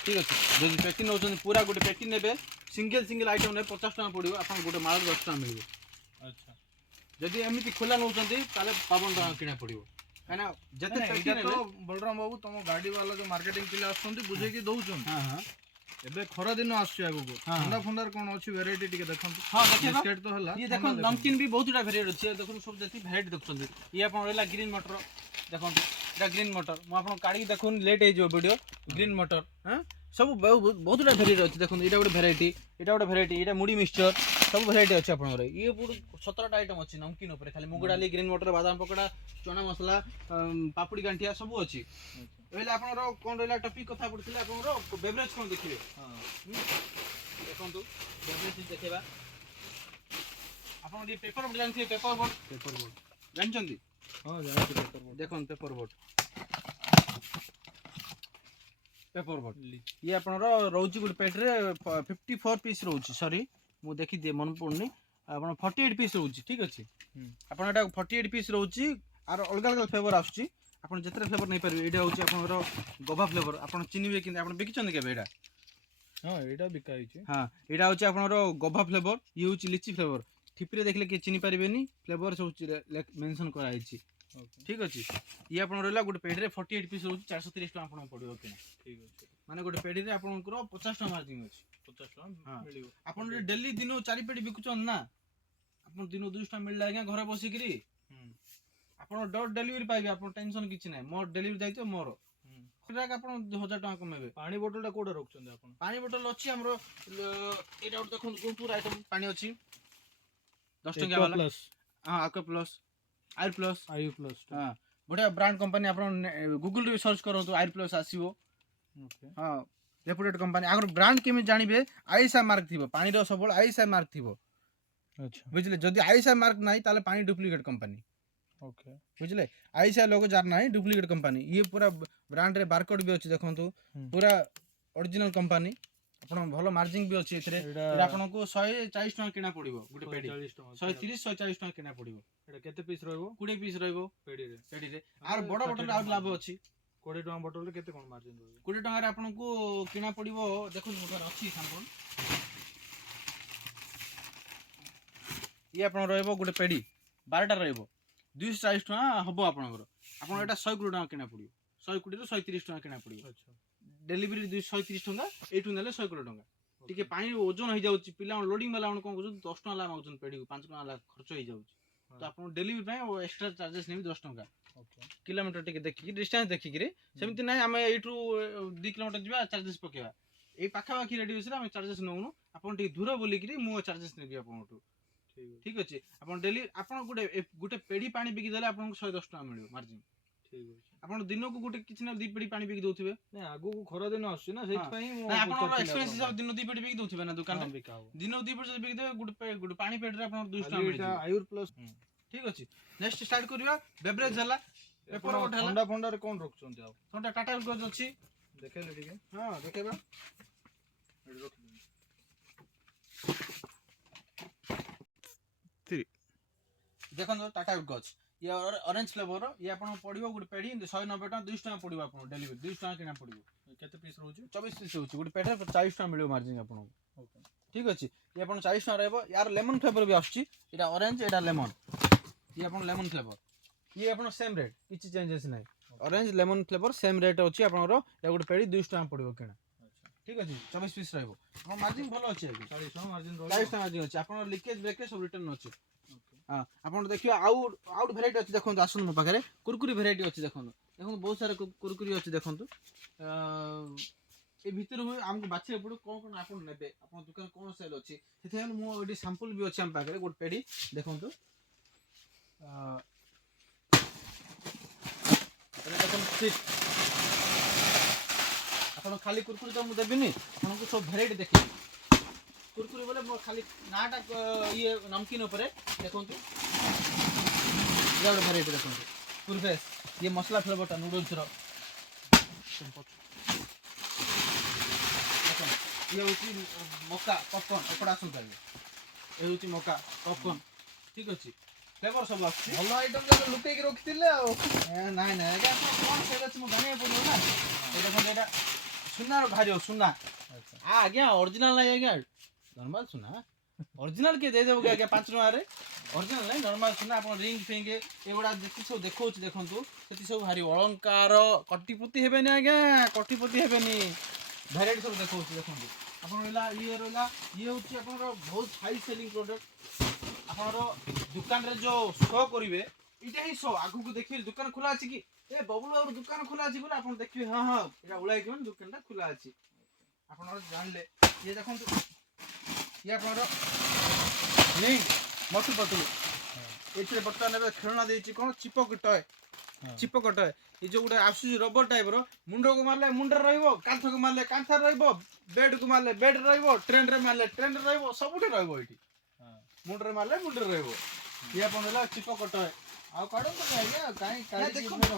ଠିକ୍ ଅଛି ଯଦି ପେଟି ନେଉଛନ୍ତି ପୁରା ଗୋଟେ ପେଟି ନେବେ ସିଙ୍ଗଲ ଆଇଟମ୍ ନେବେ 50 ଟଙ୍କା ପଡ଼ିବ ଆପଣ ଗୋଟେ ମାଳ 10 ଟଙ୍କା ମିଳିବ ଆଚ୍ଛା ଯଦି ଏମିତି ଖୋଲା ନେଉଛନ୍ତି ତାହେଲେ 52 ଟଙ୍କା କିଣା ପଡ଼ିବ କାହିଁକିନା ଯେତେ ଏଇଟା ତ ବଳରାମ ବାବୁ ତମ ଗାଡ଼ି ବାଲା ଯୋଉ ମାର୍କେଟିଂ ପିଲା ଆସୁଛନ୍ତି ବୁଝେଇକି ଦଉଛନ୍ତି ହଁ ଏବେ ଖରା ଦିନ ଆସୁଛି ଆଗକୁ ଥଣ୍ଡା ଫଣ୍ଡାର କ'ଣ ଅଛି ଭେରାଇଟି ଟିକେ ଦେଖନ୍ତୁ। ହଁ ଦେଖିବା ବିସ୍କେଟ୍ ତ ହେଲା ଇଏ ଦେଖନ୍ତୁ ନମକିନ୍ ବି ବହୁତ ଗୁଡ଼ା ଭେରାଇଟି ଅଛି ଦେଖନ୍ତୁ ସବୁ ଯେତିକି ଭେରାଇଟି ଦେଖୁଛନ୍ତି ଇଏ ଆପଣ ରହିଲା ଗ୍ରୀନ୍ ମଟର ଦେଖନ୍ତୁ ଏଇଟା ଗ୍ରୀନ୍ ମଟର ମୁଁ ଆପଣଙ୍କୁ କାଢ଼ିକି ଦେଖୁନି ଲେଟ୍ ହେଇଯିବ ଭିଡ଼ିଓ ଗ୍ରୀନ୍ ମଟର ହଁ ସବୁ ବହୁତ ଗୁଡ଼ା ଭେରାଇଟି ଅଛି ଦେଖନ୍ତୁ ଏଇଟା ଗୋଟେ ଭେରାଇଟି ଏଇଟା ମୁଢ଼ି ମିକ୍ସଚର ସବୁ ଭେରାଇଟି ଅଛି ଆପଣଙ୍କର ଇଏ ବହୁତ 17ଟା ଆଇଟମ୍ ଅଛି ନମକିନ୍ ଉପରେ ଖାଲି ମୁଗ ଡାଲି ଗ୍ରୀନ୍ ମଟର ବାଦାମ ପକୋଡ଼ା ଚଣା ମସଲା ପାପୁଡ଼ି ଗାଣ୍ଠିଆ ସବୁ ଅଛି। ରହିଲା ଆପଣଙ୍କର କ'ଣ ରହିଲା ଟପିକ୍ କଥା ପଡ଼ିଥିଲା ଆପଣଙ୍କର ବେଭରେଜ କ'ଣ ଦେଖିବେ ଦେଖନ୍ତୁ ବେଭରେଜ ଦେଖେଇବା ଆପଣ ଟିକେ ପେପର ବୋର୍ଡ଼ ଜାଣିଥିବେ ପେପର ବୋର୍ଡ଼ ଜାଣିଛନ୍ତି ହଁ ଜାଣିଛି ପେପର ବୋର୍ଡ଼ ଦେଖନ୍ତୁ ପେପର ବୋର୍ଡ଼ ଇଏ ଆପଣଙ୍କର ରହୁଛି ଗୋଟେ ପ୍ୟାକେଟ୍ରେ 54 ପିସ୍ ରହୁଛି ସରି ମୁଁ ଦେଖିଦିଏ ମନେ ପଡ଼ୁନି ଆପଣ 48 ପିସ୍ ରହୁଛି ଠିକ୍ ଅଛି ଆପଣ ଏଇଟା 48 ପିସ୍ ରହୁଛି ଆର ଅଲଗା ଅଲଗା ଫ୍ଲେଭର ଆସୁଛି ଆପଣ ଯେତେଟା ଫ୍ଲେଭର ନେଇପାରିବେ ଏଇଟା ହେଉଛି ଆପଣଙ୍କର ଗଭା ଫ୍ଲେଭର ଆପଣ ଚିହ୍ନିବେ କିନ୍ତୁ ଆପଣ ବିକିଛନ୍ତି କେବେ ଏଇଟା ହଁ ଏଇଟା ବିକା ହେଇଛି ହଁ ଏଇଟା ହେଉଛି ଆପଣଙ୍କର ଗଭା ଫ୍ଲେଭର ଇଏ ହେଉଛି ଲିଚି ଫ୍ଲେଭର ଠିପିରେ ଦେଖିଲେ କିଏ ଚିହ୍ନି ପାରିବେନି ଫ୍ଲେଭର ସବୁ ମେନସନ୍ କରାଯାଇଛି ଠିକ୍ ଅଛି ଇଏ ଆପଣ ରହିଲା ଗୋଟେ ପେଡ଼ିରେ 48 ପିସ୍ ରହୁଛି 430 ଟଙ୍କା ଆପଣଙ୍କୁ ପଡ଼ିବ କିଣା ଠିକ୍ ଅଛି ମାନେ ଗୋଟେ ପେଡ଼ିରେ ଆପଣଙ୍କର 50 ଟଙ୍କା ମାର୍ଜିନ୍ ଅଛି 50 ଟଙ୍କା ମିଳିବ ଆପଣ ଯଦି ଡେଲି ଦିନକୁ 4 ପେଡ଼ି ବିକୁଛନ୍ତି ନା ଆପଣ ଦିନକୁ 200 ଟଙ୍କା ମିଳିଲା ଆଜ୍ଞା ଘରେ ବସିକିରି ଆପଣ ଡୋର ଡେଲିଭରି ପାଇବେ ଆପଣ ଟେନସନ୍ କିଛି ନାହିଁ ମୋର ଡେଲିଭରି ଦାୟିତ୍ୱ ମୋର ସେଟା ଆପଣ 1000 ଟଙ୍କା କମେଇବେ। ପାଣି ବୋଟଲଟା କୋଉଟା ରଖୁଛନ୍ତି ଆପଣ ପାଣି ବୋଟଲ ଅଛି ଆମର ଏଇଟା ଗୋଟେ ଦେଖନ୍ତୁ ଗୁଣପୁର ଆଇଟମ୍ ପାଣି ଅଛି 10 ଟଙ୍କା ବାଲା ହଁ ଆକ୍ୱା ପ୍ଲସ୍ ଆୟୁର ପ୍ଲସ୍ ହଁ ବଢ଼ିଆ ବ୍ରାଣ୍ଡ କମ୍ପାନୀ ଆପଣ ଗୁଗଲରେ ବି ସର୍ଚ୍ଚ କରନ୍ତୁ ଆୟୁର ପ୍ଲସ୍ ଆସିବ ହଁ ରେପୁଟେଡ୍ କମ୍ପାନୀ ଆଗରୁ ବ୍ରାଣ୍ଡ କେମିତି ଜାଣିବେ ଆଇଏସ୍ଆଇ ମାର୍କ ଥିବ ପାଣିର ସବୁବେଳେ ଆଇଏସ୍ଆଇ ମାର୍କ ଥିବ ବୁଝିଲେ ଯଦି ଆଇଏସ୍ଆଇ ମାର୍କ ନାହିଁ ତାହେଲେ ପାଣି ଡୁପ୍ଲିକେଟ୍ କମ୍ପାନୀ ବୁଝିଲେ ଆଇଏସ୍ଆଇ ଲୋଗୋ ଯାହାର ନାହିଁ ଡୁପ୍ଲିକେଟ୍ କମ୍ପାନୀ ଇଏ ପୁରା ବ୍ରାଣ୍ଡରେ ବାରକୋଡ୍ ବି ଅଛି ଦେଖନ୍ତୁ ପୁରା ଅରିଜିନାଲ କମ୍ପାନୀ ଆପଣ ଭଲ ମାର୍ଜିନ୍ ବି ଅଛି ଏଥିରେ ଆପଣଙ୍କୁ 140 ଟଙ୍କା କିଣା ପଡ଼ିବ ଗୋଟେ ପେଡ଼ି 130 140 ଟଙ୍କା କିଣା ପଡ଼ିବ ଏଇଟା କେତେ ପିସ୍ ରହିବ 20 ପିସ୍ ରହିବ ପେଡ଼ିରେ ଆଉ ବଡ଼ ବୋଟଲରେ ଆହୁରି ଲାଭ ଅଛି 20 ଟଙ୍କା ବୋଟଲରେ କେତେ କ'ଣ ମାର୍ଜିନ୍ ରହିବ 20 ଟଙ୍କାରେ ଆପଣଙ୍କୁ କିଣା ପଡ଼ିବ ଦେଖନ୍ତୁ ମୋ ପାଖରେ ଅଛି ସାମ୍ପଲ୍ ଇଏ ଆପଣ ରହିବ ଗୋଟେ ପେଡ଼ି 12ଟା ରହିବ 240 ଟଙ୍କା ହେବ ଆପଣଙ୍କର ଆପଣ ଏଇଟା 120 ଟଙ୍କା କିଣା ପଡ଼ିବ 120ରୁ 130 ଟଙ୍କା କିଣା ପଡ଼ିବ ଡେଲିଭରି 230 ଟଙ୍କା ଏଇଠୁ ନେଲେ 120 ଟଙ୍କା ଟିକେ ପାଣି ଓଜନ ହେଇଯାଉଛି ପିଲା ଲୋଡ଼ିଂ ବାଲା କ'ଣ କରୁଛନ୍ତି 10 ଟଙ୍କା ଲା ମାଗୁଛନ୍ତି ପେଡ଼ିକୁ 5 ଟଙ୍କା ଲା ଖର୍ଚ୍ଚ ହେଇଯାଉଛି ତ ଆପଣ ଡେଲିଭରି ପାଇଁ ଏକ୍ସଟ୍ରା ଚାର୍ଜେସ୍ ନେବି 10 ଟଙ୍କା କିଲୋମିଟର ଟିକେ ଦେଖିକି ଡିଷ୍ଟାନ୍ସ ଦେଖିକିରି ସେମିତି ନାହିଁ ଆମେ ଏଇଠୁ 2 କିଲୋମିଟର ଯିବା ଚାର୍ଜେସ୍ ପକେଇବା ଏଇ ପାଖାପାଖି ରେଡ଼ିୟସ୍ରେ ଆମେ ଚାର୍ଜେସ୍ ନେଉନୁ ଆପଣ ଟିକେ ଦୂର ବୋଲିକିରି ମୁଁ ଚାର୍ଜେସ୍ ନେବି ଆପଣଙ୍କଠୁ ଠିକ୍ ଅଛି ଆପଣ ଡେଲି ଆପଣ ଗୋଟେ ପେଡ଼ି ପାଣି ବିକି ଦେଲେ ଆପଣଙ୍କୁ 110 ଟଙ୍କା ମିଳିବ ମାର୍ଜିନ୍ ଠିକ୍ ଅଛି ଆପଣ ଦିନକୁ ଗୋଟେ କିଛି ନା 2 ପେଡ଼ି ପାଣି ବିକି ଦେଉଥିବେ ନାଇଁ ଆଗକୁ ଖରା ଦିନ ଆସୁଛି ନା ସେଇଥିପାଇଁ ଆପଣଙ୍କର ଏକ୍ସପେରିଏନ୍ସ ହିସାବରେ ଦିନ 2 ପେଡ଼ି ବିକି ଦେଉଥିବେ ନା ଦୋକାନରେ ଦିନକୁ 2 ପେଡ଼ି ଯଦି ବିକି ଦେବେ ଗୋଟେ ପାଣି ପେଡ଼ିରେ ଆପଣଙ୍କୁ 200 ଟଙ୍କା ମିଳିଯିବ ଆୟୁର ପ୍ଲସ୍ ଠିକ୍ ଅଛି ନେକ୍ସଟ ଷ୍ଟାର୍ଟ କରିବା ବେଭରେଜ ହେଲା ପେପର ବୋଟ୍ ହେଲା ଥଣ୍ଡା ଫଣ୍ଡାରେ କ'ଣ ରଖୁଛନ୍ତି ଆଉ ଥଣ୍ଡା ଟାଟା ଗ୍ଲୁକୋଜ ଅଛି ଦେଖେଇଲେ ଟିକେ ହଁ ଦେଖେଇବା ଦେଖନ୍ତୁ ଟାଟା ଗ୍ଲୁକୋଜ ଇଏ ଅରେଞ୍ଜ ଫ୍ଲେଭର ଇଏ ଆପଣଙ୍କୁ ପଡ଼ିବ ଗୋଟେ ପେଡ଼ି 190 ଟଙ୍କା 200 ଟଙ୍କା ପଡ଼ିବ ଆପଣଙ୍କୁ ଡେଲିଭରି 200 ଟଙ୍କା କିଣା ପଡ଼ିବ କେତେ ପିସ୍ ରହୁଛି 24 ପିସ୍ ରହୁଛି ଗୋଟେ ପେଡ଼ିରେ 40 ଟଙ୍କା ମିଳିବ ମାର୍ଜିନ୍ ଆପଣଙ୍କୁ ଠିକ୍ ଅଛି ଇଏ ଆପଣ 40 ଟଙ୍କା ରହିବ ୟାର ଲେମନ୍ ଫ୍ଲେଭର ବି ଆସୁଛି ଏଇଟା ଅରେଞ୍ଜ ଏଇଟା ଲେମନ୍ ଇଏ ଆପଣ ଲେମନ୍ ଫ୍ଲେଭର ଇଏ ଆପଣ ସେମ୍ ରେଟ୍ କିଛି ଚେଞ୍ଜେସ୍ ନାହିଁ orange lemon flavour same rate ଅଛି ଆପଣଙ୍କର ଏଇଟା ଗୋଟେ ପେଡ଼ି 200 ଟଙ୍କା ପଡ଼ିବ କିଣା ଠିକ୍ ଅଛି 24 ପିସ୍ ରହିବ ଆପଣ ମାର୍ଜିନ୍ ଭଲ ଅଛି ଆଜ୍ଞା 40 ଟଙ୍କା ମାର୍ଜିନ୍ ଅଛି ଆପଣଙ୍କର ଲିକେଜ୍ ବ୍ରେକେଜ୍ ସବୁ ରିଟର୍ନ ଅଛି ହଁ ଆପଣ ଦେଖିବେ ଆଉ ଭେରାଇଟି ଅଛି ଦେଖନ୍ତୁ ଆସନ୍ତୁ ମୋ ପାଖରେ କୁରକୁରି ଭେରାଇଟି ଅଛି ଦେଖନ୍ତୁ ବହୁତ ସାରା କୁରକୁରି ଅଛି ଦେଖନ୍ତୁ ଏ ଭିତରୁ ଆମକୁ ବାଛିବାକୁ ପଡ଼ିବ କ'ଣ ଆପଣ ନେବେ ଆପଣ ଦୋକାନ କ'ଣ ସେଲ୍ ଅଛି ସେଥିପାଇଁ ମୁଁ ଏଠି ସାମ୍ପଲ୍ ବି ଅଛି ଆମ ପାଖରେ ଗୋଟେ ପେଡ଼ି ଦେଖନ୍ତୁ ଦେଖନ୍ତୁ ଆପଣ ଖାଲି କୁରକୁରି ତ ମୁଁ ଦେବିନି ଆପଣଙ୍କୁ ସବୁ ଭେରାଇଟି ଦେଖିବି କୁରକୁରି ବୋଲେ ଖାଲି ନାଟା ଇଏ ନମକିନ୍ ଉପରେ ଦେଖନ୍ତୁ ଇଏ ଗୋଟେ ଭେରାଇଟି ଦେଖନ୍ତୁ କୁରଫେସ୍ ଇଏ ମସଲା ଫ୍ଲେଭରଟା ନୁଡଲ୍ସର ଦେଖନ୍ତୁ ଇଏ ହେଉଛି ମକା ପପକର୍ଣ୍ଣ ଏପଟେ ଆସନ୍ତୁ ଆଜ୍ଞା ଏ ହେଉଛି ମକା ପପକର୍ଣ୍ଣ ଠିକ୍ ଅଛି ଫ୍ଲେଭର ସବୁ ଆସୁଛି ଭଲ ଆଇଟମ୍ ଯାକ ଲୁକେଇକି ରଖିଥିଲେ ଆଉ ନାଇଁ ଆଜ୍ଞା ଆପଣ କ'ଣ ସେଲ୍ ଅଛି ମୁଁ ଜାଣିବାକୁ ପଡ଼ିବ ନା ଏଇ ଦେଖନ୍ତୁ ଏଇଟା ସୁନାର ବାହାରିବ ସୁନା ଆଜ୍ଞା ଅରିଜିନାଲ୍ ନାହିଁ ଆଜ୍ଞା ନର୍ମାଲ ସୁନା ଅରିଜିନାଲ କିଏ ଦେଇଦେବ କି ଆଜ୍ଞା 5 ଟଙ୍କାରେ ଅରିଜିନାଲ ନାହିଁ ନର୍ମାଲ ସୁନା ଆପଣ ରିଙ୍ଗ ଫିଙ୍ଗ ଏଗୁଡ଼ା ଯେତିକି ସବୁ ଦେଖାଉଛି ଦେଖନ୍ତୁ ସେଠି ସବୁ ଭାରି ଅଳଙ୍କାର କଟିପତି ହେବେନି ଆଜ୍ଞା କଟିପତି ହେବେନି ভ্যারাইটি সব ଦେଖଉଛି ଦେଖନ୍ତୁ ଆପଣ ରହିଲା ଇଏ ହେଉଛି ଆପଣଙ୍କର ବହୁତ ହାଇ ସେଲିଂ ପ୍ରଡକ୍ଟ ଆପଣର ଦୋକାନରେ ଯୋଉ ଶୋ କରିବେ ଏଇଟା ହିଁ ଶୋ ଆଗକୁ ଦେଖିବେ ଦୋକାନ ଖୋଲା ଅଛି କି ଏ ବବୁଲ ବାବୁର ଦୋକାନ ଖୋଲା ଅଛି ବୋଲି ଆପଣ ଦେଖିବେ ହଁ ହଁ ଏଇଟା ଓଳା ହେଇକି ଦୋକାନଟା ଖୋଲା ଅଛି ଆପଣ ଜାଣିଲେ ଇଏ ଦେଖନ୍ତୁ ଇଏ ଆପଣଙ୍କର ଲିଙ୍କ ମଟୁ ପତଲୁ ଏଥିରେ ବର୍ତ୍ତମାନ ଏବେ ଖେଳନା ଦେଇଛି କ'ଣ ଚିପକ ଟୟ ଏ ଯୋଉ ଗୋଟେ ଆସୁଛି ରବର ଟାଇପର ମୁଣ୍ଡକୁ ମାରିଲେ ମୁଣ୍ଡରେ ରହିବ କାନ୍ଥକୁ ମାରିଲେ କାନ୍ଥରେ ରହିବ ବେଡକୁ ମାରିଲେ ବେଡରେ ରହିବ ଟ୍ରେନରେ ମାରିଲେ ଟ୍ରେନରେ ରହିବ ସବୁଠି ରହିବ ଏଇଠି ମୁଣ୍ଡରେ ମାରିଲେ ମୁଣ୍ଡରେ ରହିବ ଇଏ ଆପଣ ହେଲା ଚିପକ ଟୟ ଆଉ କାଢନ୍ତୁ ଆଜ୍ଞା କାଇଁ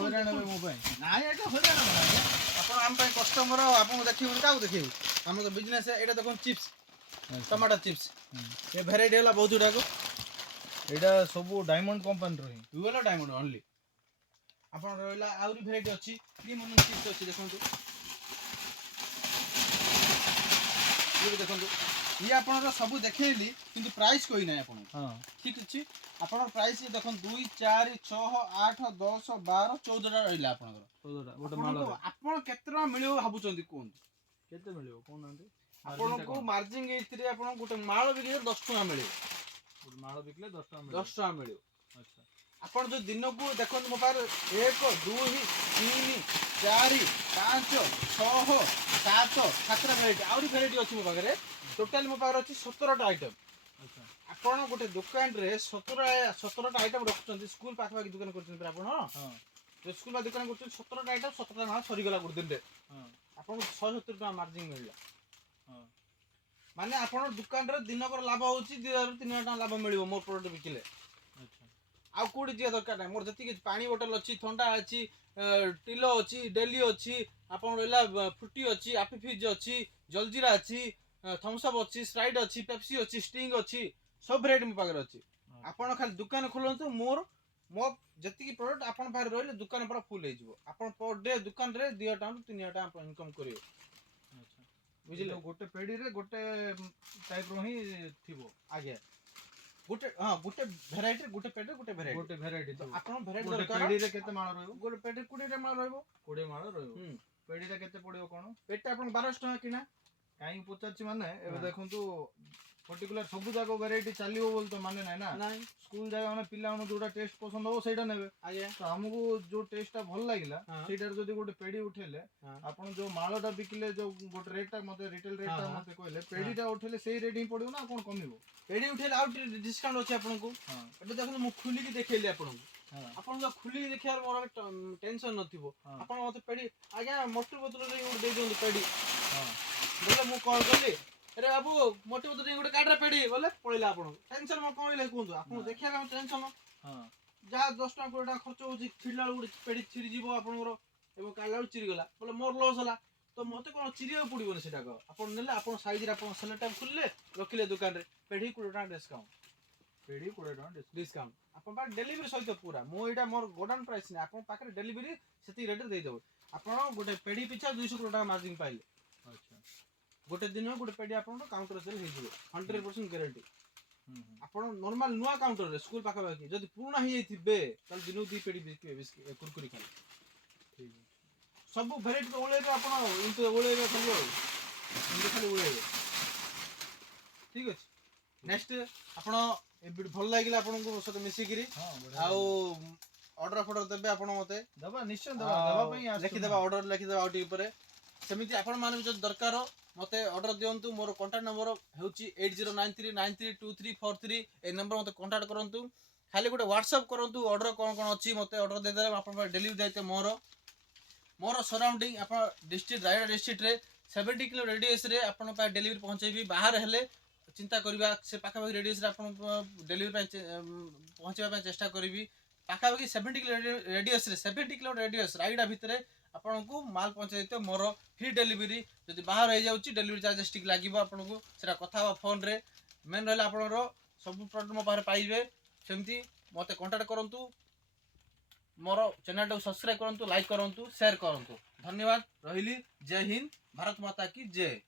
ହଇରାଣ ହେବେ ମୋ ପାଇଁ ନାଇଁ ଏଇଟା ହଇରାଣ ନାହିଁ ଆପଣ ଆମ ପାଇଁ କଷ୍ଟମର ଆପଣଙ୍କୁ ଦେଖିବୁ କାହାକୁ ଦେଖିବୁ ଆମର ତ ବିଜନେସ୍ ଏଇଟା ଦେଖନ୍ତୁ ଚିପ୍ସ ଟମାଟୋ ଚିପ୍ସ ଏ ଭେରାଇଟି ହେଲା ବହୁତ ଗୁଡ଼ାକ ଏଇଟା ସବୁ ଡାଇମଣ୍ଡ କମ୍ପାନୀର ହିଁ ୟୁଏଲ ଡାଇମଣ୍ଡ ଅନଲି ଆପଣ ରହିଲା ଆହୁରି ଭେରାଇଟି ଅଛି କ୍ରିମ୍ ଅନିଅନ୍ ଚିପ୍ସ ଅଛି ଦେଖନ୍ତୁ ଇଏ ଦେଖନ୍ତୁ ଇଏ ଆପଣଙ୍କର ସବୁ ଦେଖେଇଲି କିନ୍ତୁ ପ୍ରାଇସ୍ କହିନାହିଁ ଆପଣ ଠିକ୍ ଅଛି ଆପଣଙ୍କର ପ୍ରାଇସ୍ ଦେଖନ୍ତୁ 2 4 6 8 10 12 14ଟା ରହିଲା ଆପଣଙ୍କର ଆପଣ କେତେ ଟଙ୍କା ମିଳିବ ଭାବୁଛନ୍ତି କୁହନ୍ତୁ କେତେ ମିଳିବ କହୁନାହାନ୍ତି ଆପଣଙ୍କୁ ମାର୍ଜିନ ଏଇଥିରେ ଆପଣ ଗୋଟେ ମାଳ ବିକିଲେ 10 ଟଙ୍କା ମିଳିବ ଗୋଟେ ମାଳ ବିକିଲେ 10 ଟଙ୍କା ମିଳିବ ଆଚ୍ଛା ଆପଣ ଯୋଉ ଦିନକୁ ଦେଖନ୍ତୁ ମୋ ପାଖରେ 1 2 3 4 5 6 7 7ଟା ଭେରାଇଟି ଆହୁରି ଭେରାଇଟି ଅଛି ମୋ ପାଖରେ ଟୋଟାଲି ମୋ ପାଖରେ ଅଛି 17ଟା ଆଇଟମ ଆପଣ ଗୋଟେ ଦୋକାନରେ 17ଟା ଆଇଟମ ରଖୁଛନ୍ତି ସ୍କୁଲ ପାଖାପାଖି ଦୋକାନ କରୁଛନ୍ତି ଆପଣ ସ୍କୁଲ ବା ଦୋକାନ କରୁଛନ୍ତି 17ଟା ଆଇଟମ 17ଟା ମାଳ ସରିଗଲା ଗୋଟେ ଦିନରେ ଆପଣଙ୍କୁ 170 ଟଙ୍କା ମାର୍ଜିନ ମିଳିଲା ମାନେ ଆପଣ ଦୋକାନରେ ଦିନକର ଲାଭ ହଉଛି 2 ରୁ 3 ଟଙ୍କା ଲାଭ ମିଳିବ ମୋ ପ୍ରଡକ୍ଟ ବିକିଲେ ଆଉ କୋଉଠି ଯିବା ଦରକାର ନାହିଁ ମୋର ଯେତିକି ପାଣି ବୋଟଲ ଅଛି ଥଣ୍ଡା ଅଛି ଟିଲୋ ଅଛି ଡେଲି ଅଛି ଆପଣ ରହିଲା ଫ୍ରୁଟି ଅଛି ଆପି ଫିଜ୍ ଅଛି ଜଲଜିରା ଅଛି ଥମ୍ସଅପ୍ ଅଛି ସ୍ପ୍ରାଇଟ୍ ଅଛି ପେପ୍ସି ଅଛି ଷ୍ଟିଙ୍ଗ ଅଛି ସବୁ ଭେରାଇଟି ମୋ ପାଖରେ ଅଛି ଆପଣ ଖାଲି ଦୋକାନ ଖୋଲନ୍ତୁ ମୋ ଯେତିକି ପ୍ରଡକ୍ଟ ଆପଣଙ୍କ ପାଖରେ ରହିଲେ ଦୋକାନ ପୁରା ଫୁଲ ହେଇଯିବ ଆପଣ ପର ଡେ ଦୋକାନରେ 2 ଟଙ୍କା 3 ଟଙ୍କା ଆପଣ ଇନକମ୍ କରିବେ ବୁଝିଲେ ଗୋଟେ ପେଡିରେ ଗୋଟେ ଟାଇପର ହିଁ ଥିବ ଆଜ୍ଞା ଗୋଟେ ଭେରାଇଟି ଗୋଟେ ପେଡିରେ ଗୋଟେ ଭେରାଇଟି ଆପଣ ଭେରାଇଟି ଦରକାର ପେଡିରେ କେତେ ମାଳ ରହିବ ଗୋଟେ ପେଡିରେ 20ଟା ମାଳ ରହିବ 20 ମାଳ ରହିବ ପେଡିଟା କେତେ ପଡିବ କଣ ପେଡିଟା ଆପଣ 1200 ଟଙ୍କା କିଣା କାହିଁକି ପଚାରୁଛି ମାନେ ଏବେ ଦେଖନ୍ତୁ पर्टिकुलर सब जाक वेराइटी चलो बोल तो माने ना स्कूल जाए मैंने पिला जोटा टेस्ट पसंद हो सेटा नेबे तो हमको जो टेस्टा भल लागिला सेटार जदी गोटे पेडी उठेले आपण जो मालटा बिकिले जो गोटे रेटटा मते रिटेल रेटटा मते कहले पेडीटा उठेले सेही रेट ही पड़ियो ना कोन कमिवो पेडी उठेले आउट डिस्काउंट अछि आपन को एबे देखो मु खुली की देखेली आपन को आपन जो खुली की देखियार मोर टेंशन नथिबो आपन मते पेडी आज्ञा मोटर बोतल रे दे दियो पेडी बोले मु कॉल करली अरे बाबू मोटी बोतल गोटे काटरा पेडी बोले पळिला आपन टेंशन म कहले कोंतु आपन देखिया हम टेंशन जहाँ 10 टका 20 टका खर्च होची छिड़ला गोटे पेडी छिड़ी जीवो आपनरो एबो काला चिरी गला बोले मोर लॉस हला तो मते कोन चिरिया पड़िबो सेटा को आपन नेले आपन साइज रे आपन सेलेक्ट टाइम खुलले रखिले दुकान रे पेडी 20 टका डिस्काउंट पेडी 20 टका डिस्काउंट आपन बा डिलीवरी सहित पूरा मो एटा मोर गोडाउन प्राइस ने आपन पाखरे डिलीवरी सेती रेट दे देबो आपन गोटे पेडी पिछा 200 टका मार्जिन पाइले अच्छा गोटे दिन गोटे पेडी आपन काउंटर सेल हे जिवो 100% गारंटी आपन नॉर्मल नुआ काउंटर रे स्कूल पाखा बाकी जदी पुराना हे थिबे तल दिनो दी पेडी बिस्किट कुरकुरी खाली ठीक सब वेराइटी तो ओळेबे आपन इनते ओळेबे खाली ओळेबे ठीक अछि नेक्स्ट आपन ए भल लागिला आपन को सते मिसी गिरी आ ऑर्डर फॉर्डर देबे आपन मते दबा निश्चय दबा पई लिखि देबा ऑर्डर लिखि देबा आउटी ऊपर सेमिति आपन माने जो दरकार मते ऑर्डर दियंतु मोर कांटेक्ट नंबर हेउची 8093932343 ए नंबर मते कांटेक्ट करंतु खाली गोटे व्हाट्सएप करंतु ऑर्डर कोन कोन अछि मते ऑर्डर दे दे आपन डिलीवरी दायित्व मोर सराउंडिंग आपन डिस्ट्रिक्ट रायगढ़ डिस्ट्रिक्ट रे 70 किलो रेडियस रे आपन पा डिलीवरी पहुंचेबी बाहर हेले चिंता करबा से पाखा पाखी रेडियस रे आपन डिलीवरी पहुंचेबा पे चेष्टा करबी पाखा पाखी 70 किलो रेडियस रे 70 किलो रेडियस रायगढ़ भितरे आपन को माल पहुंचे देते मोर फ्री डिलीवरी जदि बाहर हो जाउची डिलीवरी चार्जेस टिक लागिबो आपन को सेरा कथा बा फोन रे मेन रहला आपन रो सब प्रोडक्ट मो बाहर पाइबे सेमती मते कांटेक्ट करंतु मोर चैनल को सब्सक्राइब करंतु लाइक करंतु शेयर करंतु धन्यवाद रहिली जय हिंद भारत माता की जय।